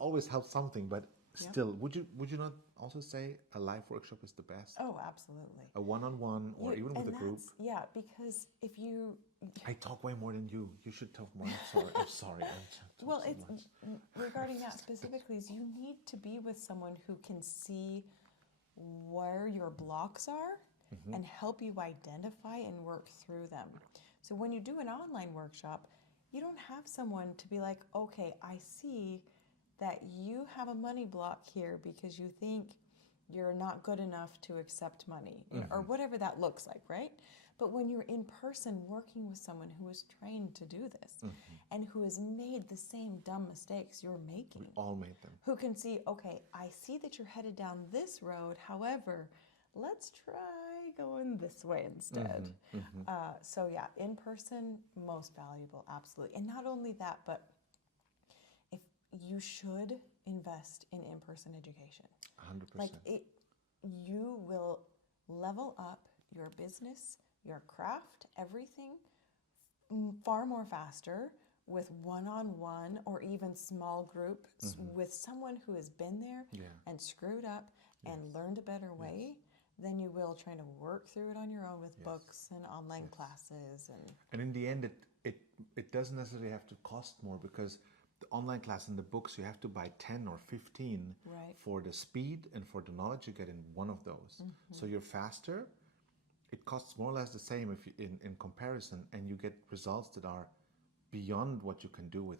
always helps something. But Yeah. still, would you not also say a live workshop is the best? Oh, absolutely. A one-on-one, or even with a group? Yeah, because if you, I talk way more than you. You should talk more. I'm sorry. I'm sorry. I talk well, so it's much. regarding that specifically, is you need to be with someone who can see where your blocks are and help you identify and work through them. So when you do an online workshop, you don't have someone to be like, okay, I see that you have a money block here because you think you're not good enough to accept money, or whatever that looks like, right? But when you're in person working with someone who is trained to do this and who has made the same dumb mistakes you're making, All made them. who can see, okay, I see that you're headed down this road, however, let's try going this way instead. So yeah, in person, most valuable, absolutely. And not only that, but if you should invest in in-person education. 100%. Like you will level up your business, your craft, everything far more faster with one-on-one or even small groups with someone who has been there and screwed up and learned a better way than you will trying to work through it on your own with books and online classes. And in the end, it doesn't necessarily have to cost more, because the online class and the books, you have to buy 10 or 15 Right. for the speed and for the knowledge you get in one of those. So you're faster. It costs more or less the same if in comparison, and you get results that are beyond what you can do with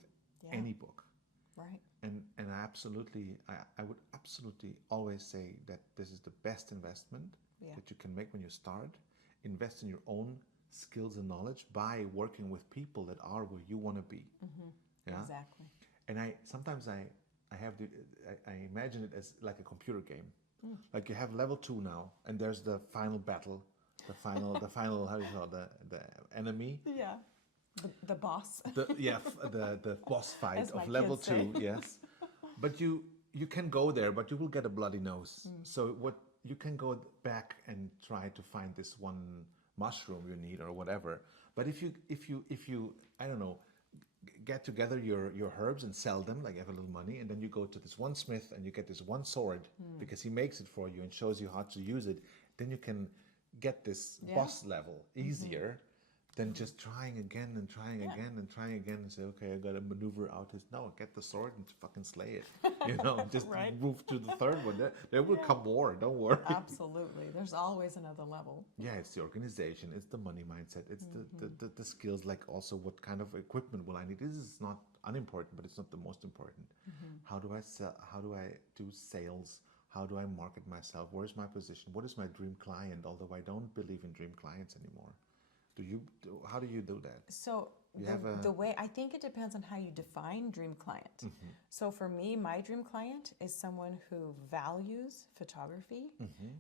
any book. Right. And I would absolutely always say that this is the best investment that you can make when you start. Invest in your own skills and knowledge by working with people that are where you want to be. Yeah? Exactly. And I imagine it as like a computer game. Like you have level 2 now, and there's the final battle, the final how do you call it, the enemy. Yeah. The boss. The boss fight As my of level kids say. 2, yes. But you can go there, but you will get a bloody nose. So what you can go back and try to find this one mushroom you need or whatever. But if you I don't know, get together your herbs and sell them, like you have a little money, and then you go to this one smith and you get this one sword because he makes it for you and shows you how to use it, then you can get this boss level easier than just trying again and trying again and trying again and say, okay, I gotta maneuver out his, no, get the sword and fucking slay it. You know, just move to the third one. There will come more, don't worry. Absolutely. There's always another level. Yeah, it's the organization, it's the money mindset, it's the skills, like also what kind of equipment will I need. This is not unimportant, but it's not the most important. How do I sell? How do I do sales? How do I market myself? Where's my position? What is my dream client? Although I don't believe in dream clients anymore. How do you do that? So the way, I think it depends on how you define dream client. So for me, my dream client is someone who values photography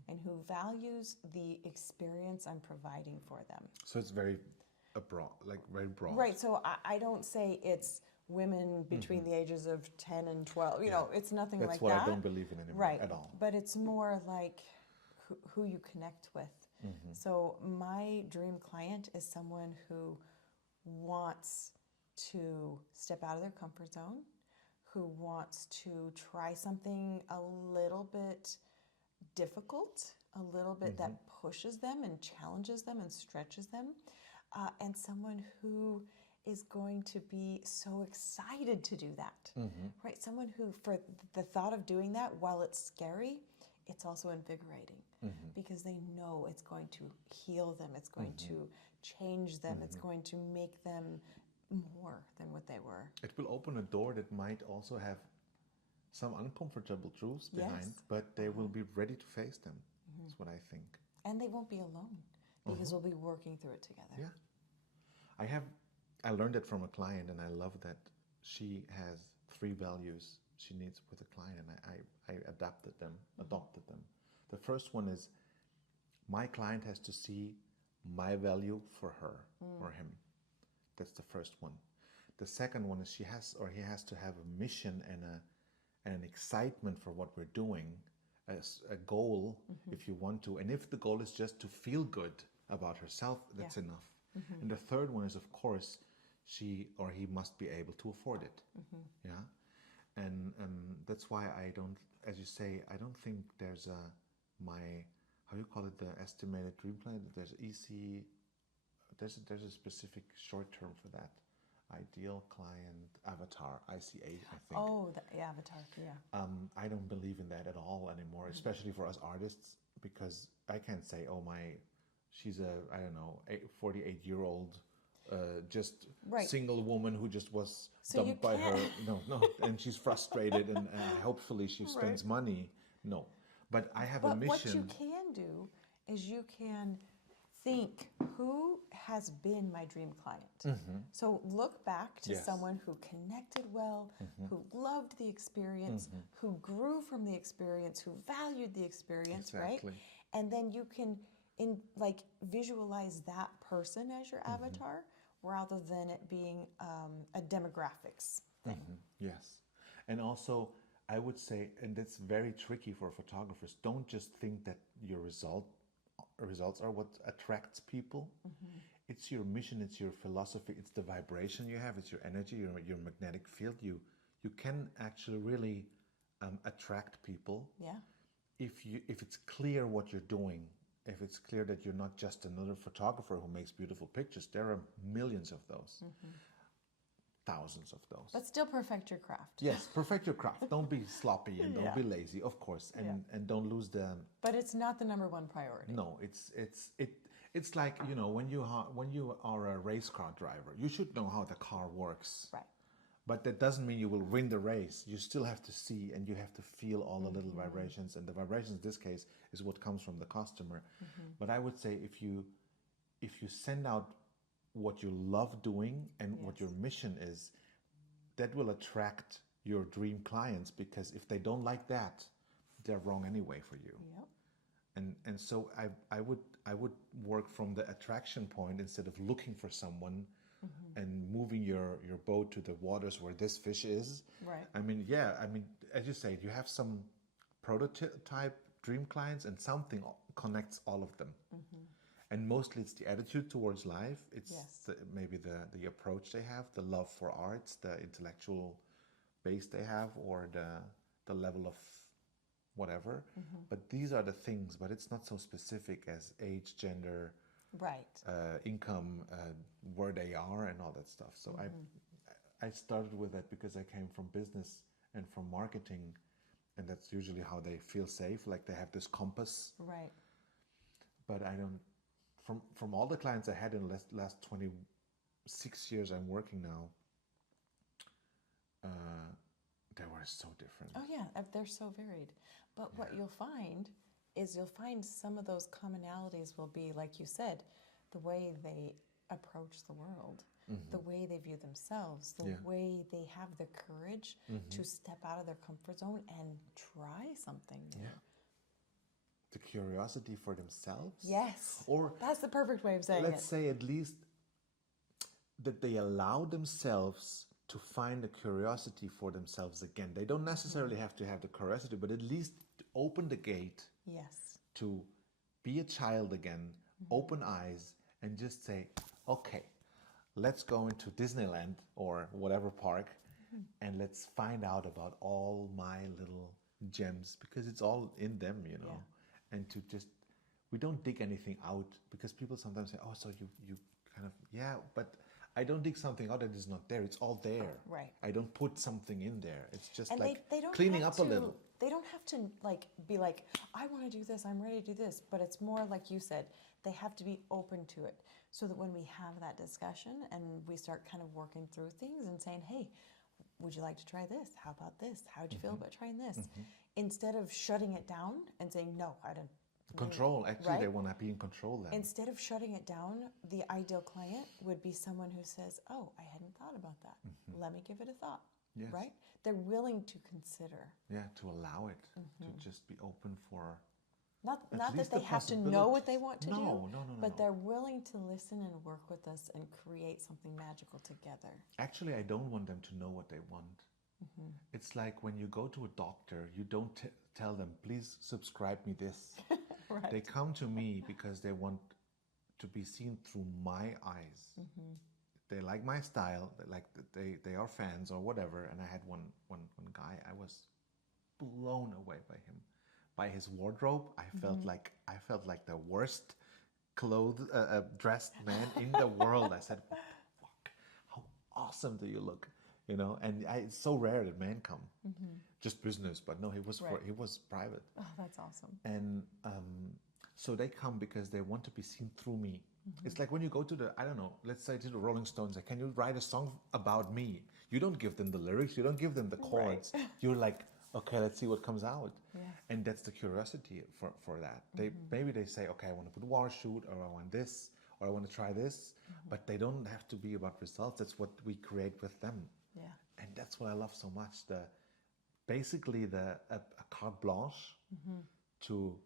and who values the experience I'm providing for them. So it's very broad, like very broad. Right. So I don't say it's women between the ages of 10 and 12. You know, it's nothing like that. That's what I don't believe in anymore at all. But it's more like who you connect with. So my dream client is someone who wants to step out of their comfort zone, who wants to try something a little bit difficult, a little bit that pushes them and challenges them and stretches them, and someone who is going to be so excited to do that, right? Someone who, for the thought of doing that, while it's scary, it's also invigorating because they know it's going to heal them, it's going to change them, it's going to make them more than what they were. It will open a door that might also have some uncomfortable truths behind, but they will be ready to face them. That's what I think. And they won't be alone because we'll be working through it together. Yeah. I learned it from a client, and I love that she has 3 values she needs with a client, and I adopted them. The first one is my client has to see my value for her or him. That's the first one. The second one is he has to have a mission and an excitement for what we're doing, as a goal, if you want to. And if the goal is just to feel good about herself, that's enough. And the third one is, of course, she or he must be able to afford it. Yeah. And that's why I don't, as you say, I don't think there's how you call it, the estimated dream plan. There's a specific short term for that. Ideal client avatar, ICA, I think. Oh, the avatar, yeah. I don't believe in that at all anymore, especially for us artists, because I can't say, she's a, I don't know, 48-year-old just single woman who just was dumped by her. No, and she's frustrated, and hopefully she spends money. No, but I have a mission. But what you can do is you can think, who has been my dream client? So look back to someone who connected well, who loved the experience, who grew from the experience, who valued the experience, right? And then you can visualize that person as your avatar, rather than it being a demographics thing. Yes. And also, I would say, and that's very tricky for photographers, don't just think that your results are what attracts people. It's your mission, it's your philosophy, it's the vibration you have, it's your energy, your magnetic field. You can actually really attract people if it's clear what you're doing. If it's clear that you're not just another photographer who makes beautiful pictures. There are millions of those, thousands of those. But still perfect your craft. Yes, perfect your craft. Don't be sloppy and don't be lazy, of course, and don't lose the. But it's not the number one priority. No, it's like, when you are a race car driver, you should know how the car works. Right. But that doesn't mean you will win the race. You still have to see and you have to feel all the little vibrations. And the vibrations in this case is what comes from the customer. But I would say if you send out what you love doing and what your mission is, that will attract your dream clients, because if they don't like that, they're wrong anyway for you. Yep. And so I would work from the attraction point instead of looking for someone and moving your boat to the waters where this fish is. Right. as you say, you have some prototype dream clients, and something connects all of them. And mostly it's the attitude towards life. It's maybe the approach they have, the love for arts, the intellectual base they have, or the level of whatever. But these are the things, but it's not so specific as age, gender, income, where they are, and all that stuff. So I started with that because I came from business and from marketing, and that's usually how they feel safe, like they have this compass. Right. But I don't, from all the clients I had in the last 26 years I'm working now, they were so different. Oh yeah, they're so varied. But what you'll find is some of those commonalities will be, like you said, the way they approach the world, the way they view themselves, the way they have the courage to step out of their comfort zone and try something new. Yeah. The curiosity for themselves. Yes. Or that's the perfect way of saying it. Let's say at least that they allow themselves to find a curiosity for themselves again. They don't necessarily have to have the curiosity, but at least open the gate. Yes. To be a child again, open eyes, and just say, okay, let's go into Disneyland or whatever park, and let's find out about all my little gems, because it's all in them, you know. And to just, we don't dig anything out, because people sometimes say, oh, so you kind of, but I don't dig something out that is not there. It's all there. Right. I don't put something in there. It's just and like they don't cleaning up a little. They don't have to be like, I want to do this, I'm ready to do this. But it's more like you said, they have to be open to it, so that when we have that discussion and we start kind of working through things and saying, hey, would you like to try this? How about this? How'd you feel about trying this? Instead of shutting it down and saying, no, I don't. Control. Actually, they want to be in control then. Instead of shutting it down, the ideal client would be someone who says, oh, I hadn't thought about that. Let me give it a thought. Yes. Right? They're willing to consider. Yeah, to allow it, to just be open for... Not that they have to know what they want to do, no. but they're willing to listen and work with us and create something magical together. Actually, I don't want them to know what they want. It's like when you go to a doctor, you don't tell them, please subscribe me this. Right. They come to me because they want to be seen through my eyes. They like my style, they are fans or whatever. And I had one guy, I was blown away by him. By his wardrobe, I felt like the worst dressed man in the world. I said, what the fuck? How awesome do you look? You know, and it's so rare that men come, just business. But no, he was private. Oh, that's awesome. And so they come because they want to be seen through me. It's like when you go to the, I don't know, let's say to the Rolling Stones, like, can you write a song about me? You don't give them the lyrics, you don't give them the chords. Right. You're like, okay, let's see what comes out. Yeah. And that's the curiosity for that. Maybe they say, okay, I want to put a water shoot, or I want this, or I want to try this, but they don't have to be about results. That's what we create with them. Yeah. And that's what I love so much. Basically a carte blanche to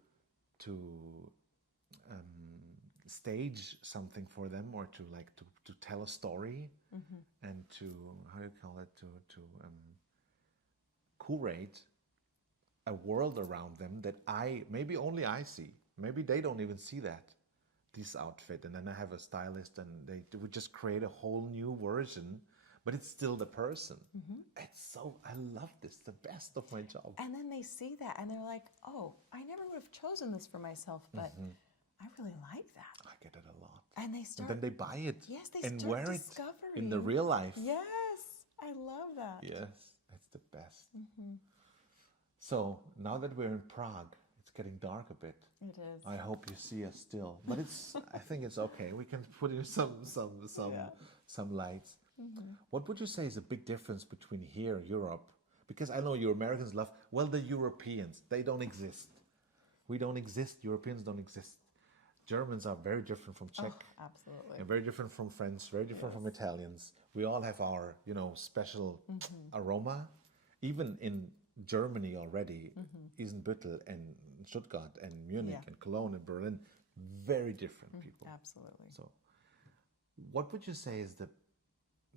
stage something for them, or to tell a story, and to, how do you call it, to curate a world around them that maybe only I see. Maybe they don't even see this outfit, and then I have a stylist, and they would just create a whole new version, but it's still the person. I love this, the best of my job. And then they see that and they're like, oh, I never would have chosen this for myself, but I really like that. I get it a lot. And they start. And then they buy it. Yes, they and start wear discovering. it in the real life. Yes, I love that. Yes, that's the best. So now that we're in Prague, it's getting dark a bit. It is. I hope you see us still, but I think it's okay. We can put in some lights. What would you say is a big difference between here and Europe? Because I know you Americans love, the Europeans, they don't exist. We don't exist. Europeans don't exist. Germans are very different from Czech. Oh, absolutely. And very different from French, very different from Italians. We all have our, special aroma. Even in Germany already, Isenbüttel and Stuttgart and Munich and Cologne and Berlin, very different people. Absolutely. So what would you say is the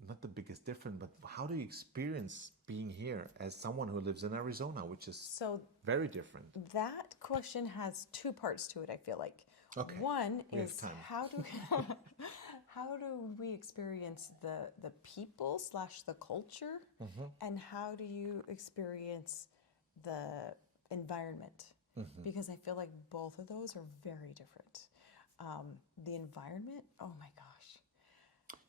not the biggest difference, but how do you experience being here as someone who lives in Arizona, which is So very different? that question has two parts to it, I feel like. Okay, One we have is time. how do we experience the people / the culture, and how do you experience the environment? Because I feel like both of those are very different. The environment, oh my gosh.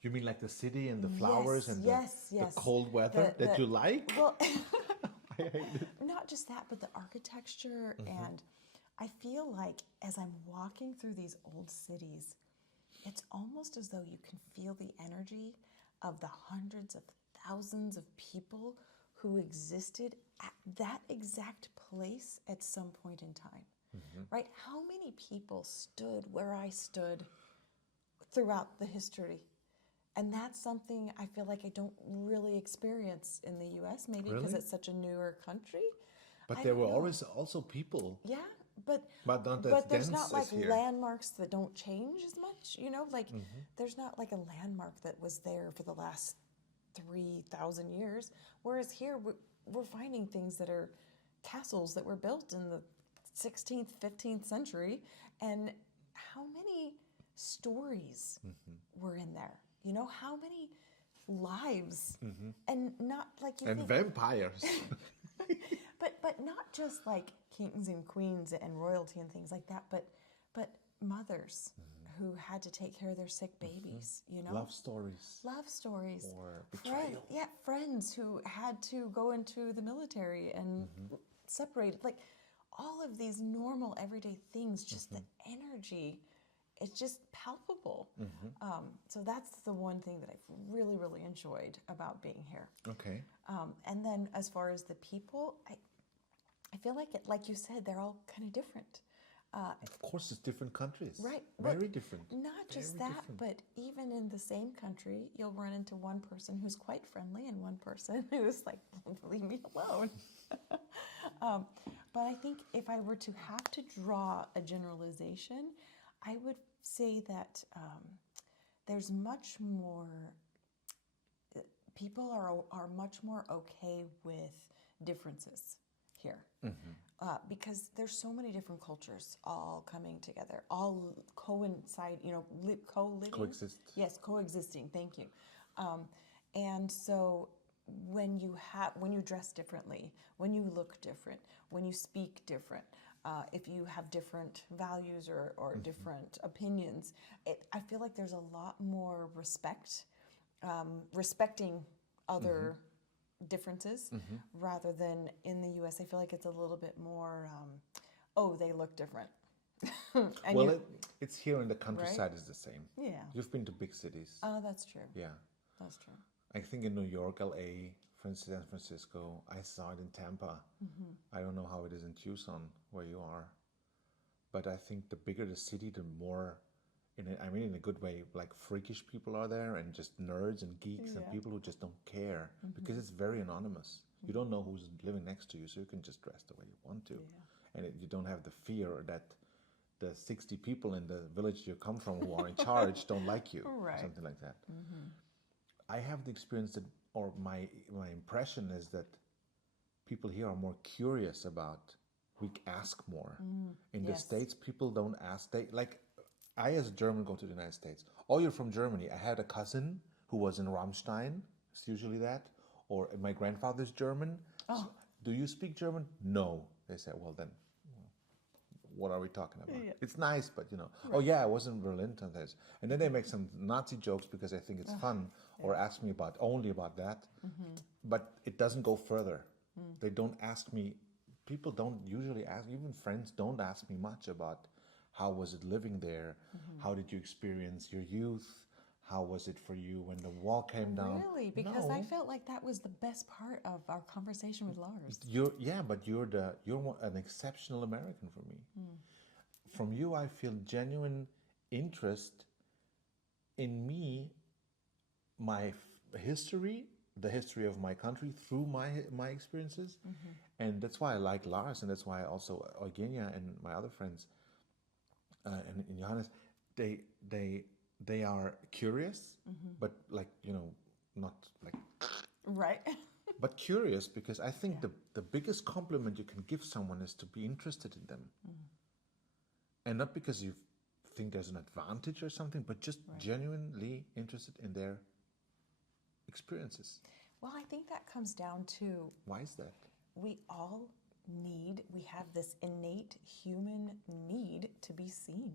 You mean like the city and the flowers and yes. the cold weather that you like? Well, I hate it. not just that, but the architecture. And I feel like as I'm walking through these old cities, it's almost as though you can feel the energy of the hundreds of thousands of people who existed at that exact place at some point in time. Right? How many people stood where I stood throughout the history? And that's something I feel like I don't really experience in the US, maybe because Really? it's such a newer country. But I there don't were know. always also people. Yeah, but But not as but there's dense not like as here. landmarks that don't change as much, like there's not like a landmark that was there for the last 3,000 years, whereas here we're finding things that are castles that were built in the 16th, 15th century, and how many stories were in there? How many lives, and not like you And think, vampires. but not just like kings and queens and royalty and things like that, but mothers who had to take care of their sick babies, Love stories. love stories, Or betrayal. friends who had to go into the military and separate, like all of these normal everyday things, just the energy, it's just palpable. So that's the one thing that I've really, really enjoyed about being here. Okay. And then as far as the people, I feel like like you said, they're all kind of different. Of course, it's different countries. Right. Very different. Not just Very that, different. but even in the same country, you'll run into one person who's quite friendly and one person who's like, leave me alone. But I think if I were to have to draw a generalization, I would say that there's much more, people are much more okay with differences here. Because there's so many different cultures all coming together, all coincide, co-living. Coexist. Yes, coexisting. Thank you. And so when you dress differently, when you look different, when you speak different, if you have different values or different opinions, I feel like there's a lot more respect, respecting other differences, rather than in the US. I feel like it's a little bit more, they look different. And Well, it's here in the countryside is the same. yeah. You've been to big cities. Oh, that's true. Yeah. That's true. I think in New York, LA, San Francisco. I saw it in Tampa. I don't know how it is in Tucson, where you are. But I think the bigger the city, the more, in a good way, like freakish people are there, and just nerds and geeks and people who just don't care, because it's very anonymous. You don't know who's living next to you, so you can just dress the way you want to. And you don't have the fear that the 60 people in the village you come from who are in charge don't like you, Right. something like that. I have the experience that, or my impression is that people here are more curious about, we ask more. In the Yes. States, people don't ask. I as a German go to the United States. Oh, you're from Germany. I had a cousin who was in Rammstein. It's usually that. Or my grandfather's German. Oh. So, do you speak German? No. They said, well then, what are we talking about? Yeah. It's nice, but oh yeah, I was in Berlin sometimes. And then they make some Nazi jokes because I think it's fun, or ask me only about that. But it doesn't go further. They don't ask me, people don't usually ask, even friends don't ask me much about how was it living there? How did you experience your youth? How was it for you when the wall came down? Really? Because No. I felt like that was the best part of our conversation with Lars. But you're an exceptional American for me. From you, I feel genuine interest in me, my history, the history of my country through my experiences, and that's why I like Lars, and that's why also Eugenia and my other friends, and Johannes, they are curious, but not like, Right. but curious, because I think the biggest compliment you can give someone is to be interested in them. And not because you think there's an advantage or something, but just genuinely interested in their experiences. Well, I think that comes down to Why is that? we have this innate human need to be seen.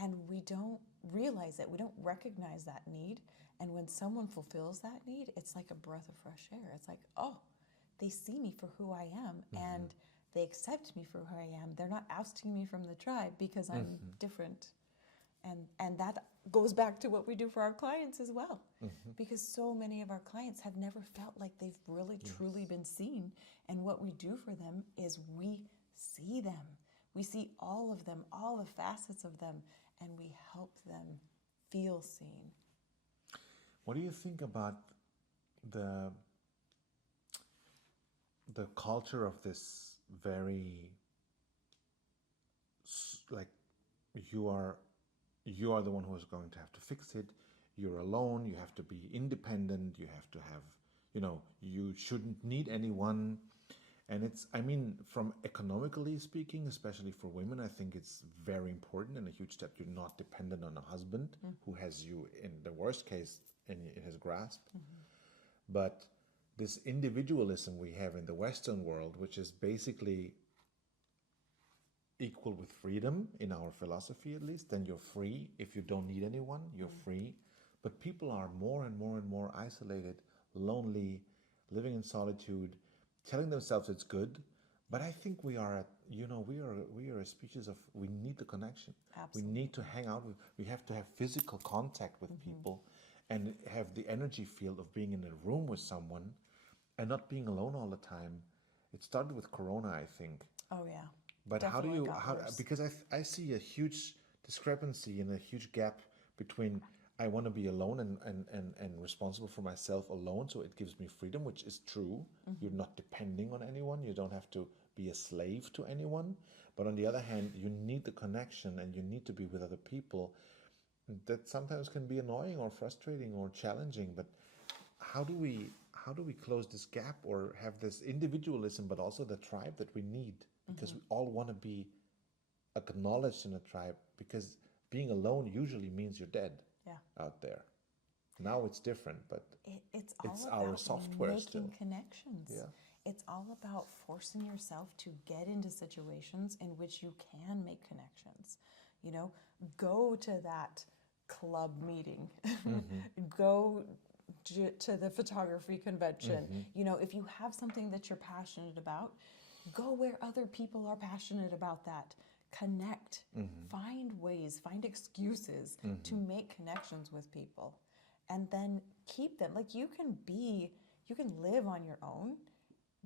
And we don't realize it. We don't recognize that need. And when someone fulfills that need, it's like a breath of fresh air. It's like, oh, they see me for who I am and they accept me for who I am. They're not ousting me from the tribe because I'm different. And that goes back to what we do for our clients as well. Because so many of our clients have never felt like they've really truly been seen. And what we do for them is we see them. We see all of them, all the facets of them, and we help them feel seen. What do you think about the culture of this very, like, you are the one who is going to have to fix it. You're alone. You have to be independent. You have to have, you shouldn't need anyone. And it's, I mean, from economically speaking, especially for women, I think it's very important and a huge step. You're not dependent on a husband who has you, in the worst case, in his grasp. But this individualism we have in the Western world, which is basically equal with freedom in our philosophy, at least, then you're free. If you don't need anyone, you're free. But people are more and more and more isolated, lonely, living in solitude, telling themselves it's good. But I think we are we are a species of, we need the connection. Absolutely. We need to hang out with, we have to have physical contact with people and have the energy field of being in a room with someone and not being alone all the time. It started with Corona, I think. Oh, yeah. But Definitely got worse. because I see a huge discrepancy and a huge gap between I want to be alone and responsible for myself alone, so it gives me freedom, which is true. You're not depending on anyone. You don't have to be a slave to anyone. But on the other hand, you need the connection and you need to be with other people. That sometimes can be annoying or frustrating or challenging. But how do we close this gap or have this individualism, but also the tribe that we need? Because we all want to be acknowledged in a tribe, because being alone usually means you're dead out there. Now it's different, but it's our about software making still. connections. Yeah. It's all about forcing yourself to get into situations in which you can make connections. Go to that club meeting, go to the photography convention. If you have something that you're passionate about, go where other people are passionate about that. Connect, find ways, find excuses to make connections with people, and then keep them. Like, you can live on your own,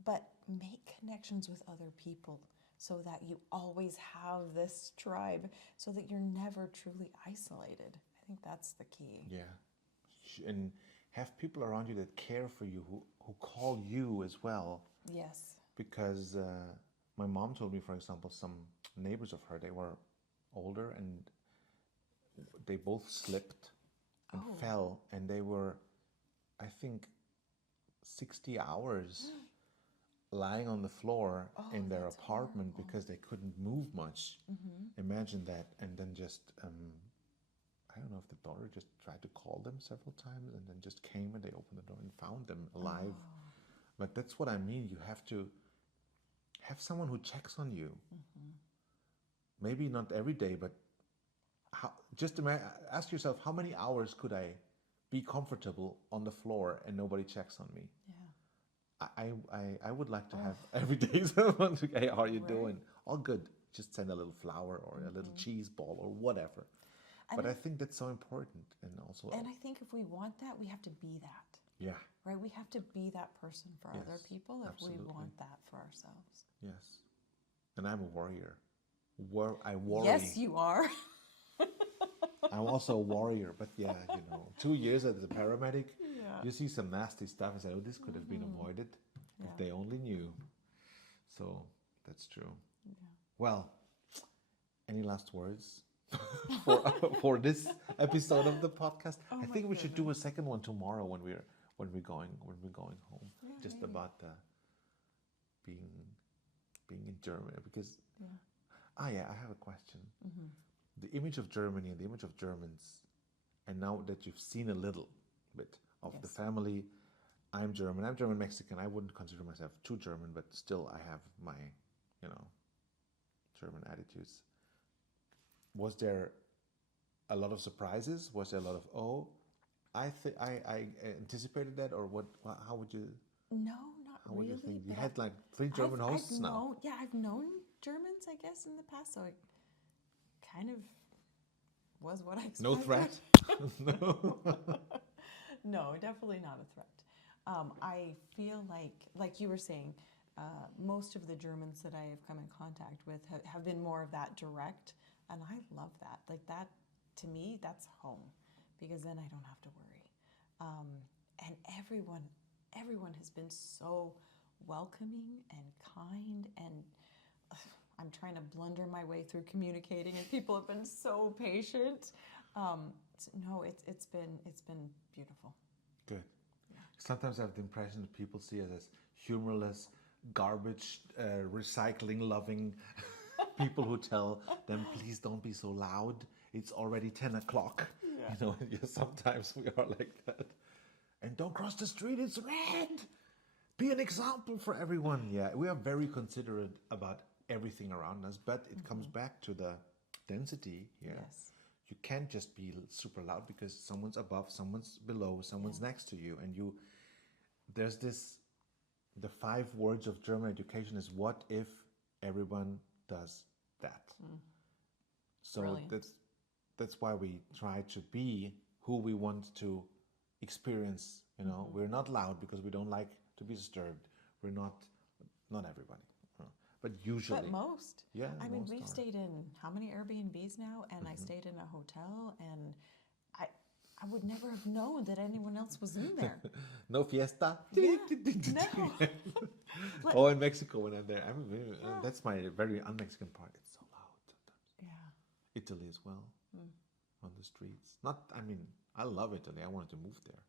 but make connections with other people so that you always have this tribe, so that you're never truly isolated. I think that's the key. Yeah. And have people around you that care for you, who call you as well. Yes. Because my mom told me, for example, some neighbors of her, they were older and they both slipped and fell, and they were, I think, 60 hours lying on the floor in their apartment because they couldn't move much. Imagine that. And then just, I don't know if the daughter just tried to call them several times and then just came and they opened the door and found them alive. But that's what I mean. You have to have someone who checks on you. Maybe not every day, but just ask yourself, how many hours could I be comfortable on the floor and nobody checks on me? I would like to have every day someone to, hey, how are you doing? All good. Just send a little flower or a little cheese ball or whatever. But I think that's so important. And I think if we want that, we have to be that. Yeah. Right? We have to be that person for other people if absolutely. we want that for ourselves. Yes. And I'm a warrior. I worry. Yes, you are. I'm also a warrior, but 2 years as a paramedic, you see some nasty stuff and say, oh, this could have been avoided if they only knew. So that's true. Yeah. Well, any last words for this episode of the podcast. Oh I my think we should do a goodness. second one tomorrow when we're going home. Yeah, Just maybe. about being in Germany because Yeah. yeah, I have a question. The image of Germany and the image of Germans, and now that you've seen a little bit of the Yes. family, I'm German Mexican. I wouldn't consider myself too German, but still I have my, German attitudes. Was there a lot of surprises? Was there a lot of I anticipated that, or what? How would you? No, not How would really. you think? You but had like 3 German hosts now. I've known Germans, I guess, in the past, so it kind of was what I expected. No threat. No. No, definitely not a threat. I feel like you were saying, most of the Germans that I have come in contact with have been more of that direct, and I love that. Like that, to me, that's home, because then I don't have to worry. And everyone has been so welcoming and kind, and I'm trying to blunder my way through communicating, and people have been so patient. No, it's been beautiful. Good. Sometimes I have the impression that people see us as humorless, garbage, recycling-loving people who tell them, please don't be so loud. It's already 10 o'clock. Yeah. Sometimes we are like that. And don't cross the street, it's red. Be an example for everyone. Yeah, we are very considerate about everything around us, but it comes back to the density here. Yes. You can't just be super loud because someone's above, someone's below, someone's next to you, and there's this. The 5 words of German education is what if everyone does that. So Brilliant. that's why we try to be who we want to experience. We're not loud because we don't like to be disturbed. We're not everybody. But usually. But most. Yeah. I mean, most we've are. stayed in how many Airbnbs now? And I stayed in a hotel, and I would never have known that anyone else was in there. No fiesta. Yeah, no. Oh, in Mexico when I'm there, that's my very un-Mexican part. It's so loud sometimes. Yeah. Italy as well, on the streets. I love Italy. I wanted to move there,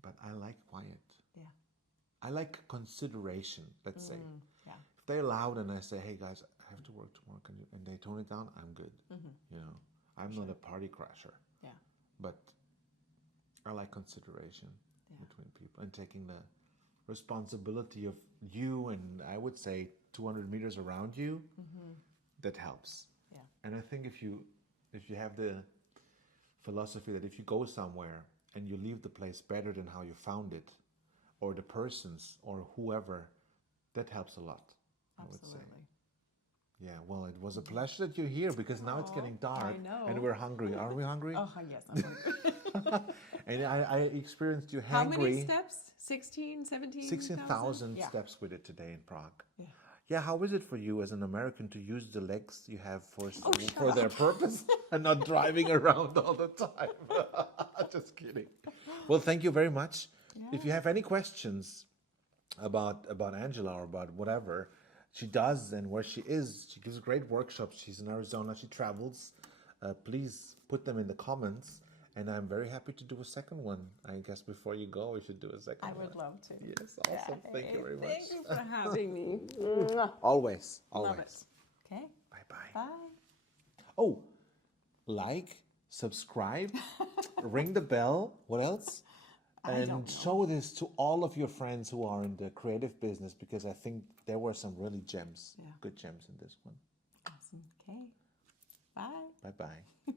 but I like quiet. Yeah. I like consideration. Let's say Yeah. if they're loud and I say, "Hey guys, I have to work tomorrow," and they tone it down, I'm good. I'm not a party crasher. Yeah. But I like consideration between people and taking the responsibility of you and I would say 200 meters around you. That helps. Yeah. And I think if you have the philosophy that if you go somewhere and you leave the place better than how you found it, or the persons or whoever, that helps a lot. I would say. Absolutely. Yeah, well, it was a pleasure that you're here because now it's getting dark know. and we're hungry. Are we hungry? Oh, yes. I'm hungry. And I experienced you hangry. How many steps? 16, 17? 16,000 Yeah. steps we did today in Prague. Yeah. Yeah, how is it for you as an American to use the legs you have for shut their purpose and not driving around all the time? Just kidding. Well, thank you very much. If you have any questions about Angela or about whatever she does and where she is, she gives great workshops. She's in Arizona. She travels. Please put them in the comments. And I'm very happy to do a second one. I guess before you go, we should do a second one. I would love to. Yes, awesome. Thank you very much. Thank you for having me. Always, Love always. it. Okay. Bye-bye. Bye. Oh, like, subscribe, ring the bell. What else? I don't know. And show this to all of your friends who are in the creative business because I think there were some really gems, good gems in this one. Awesome. Okay. Bye. Bye-bye.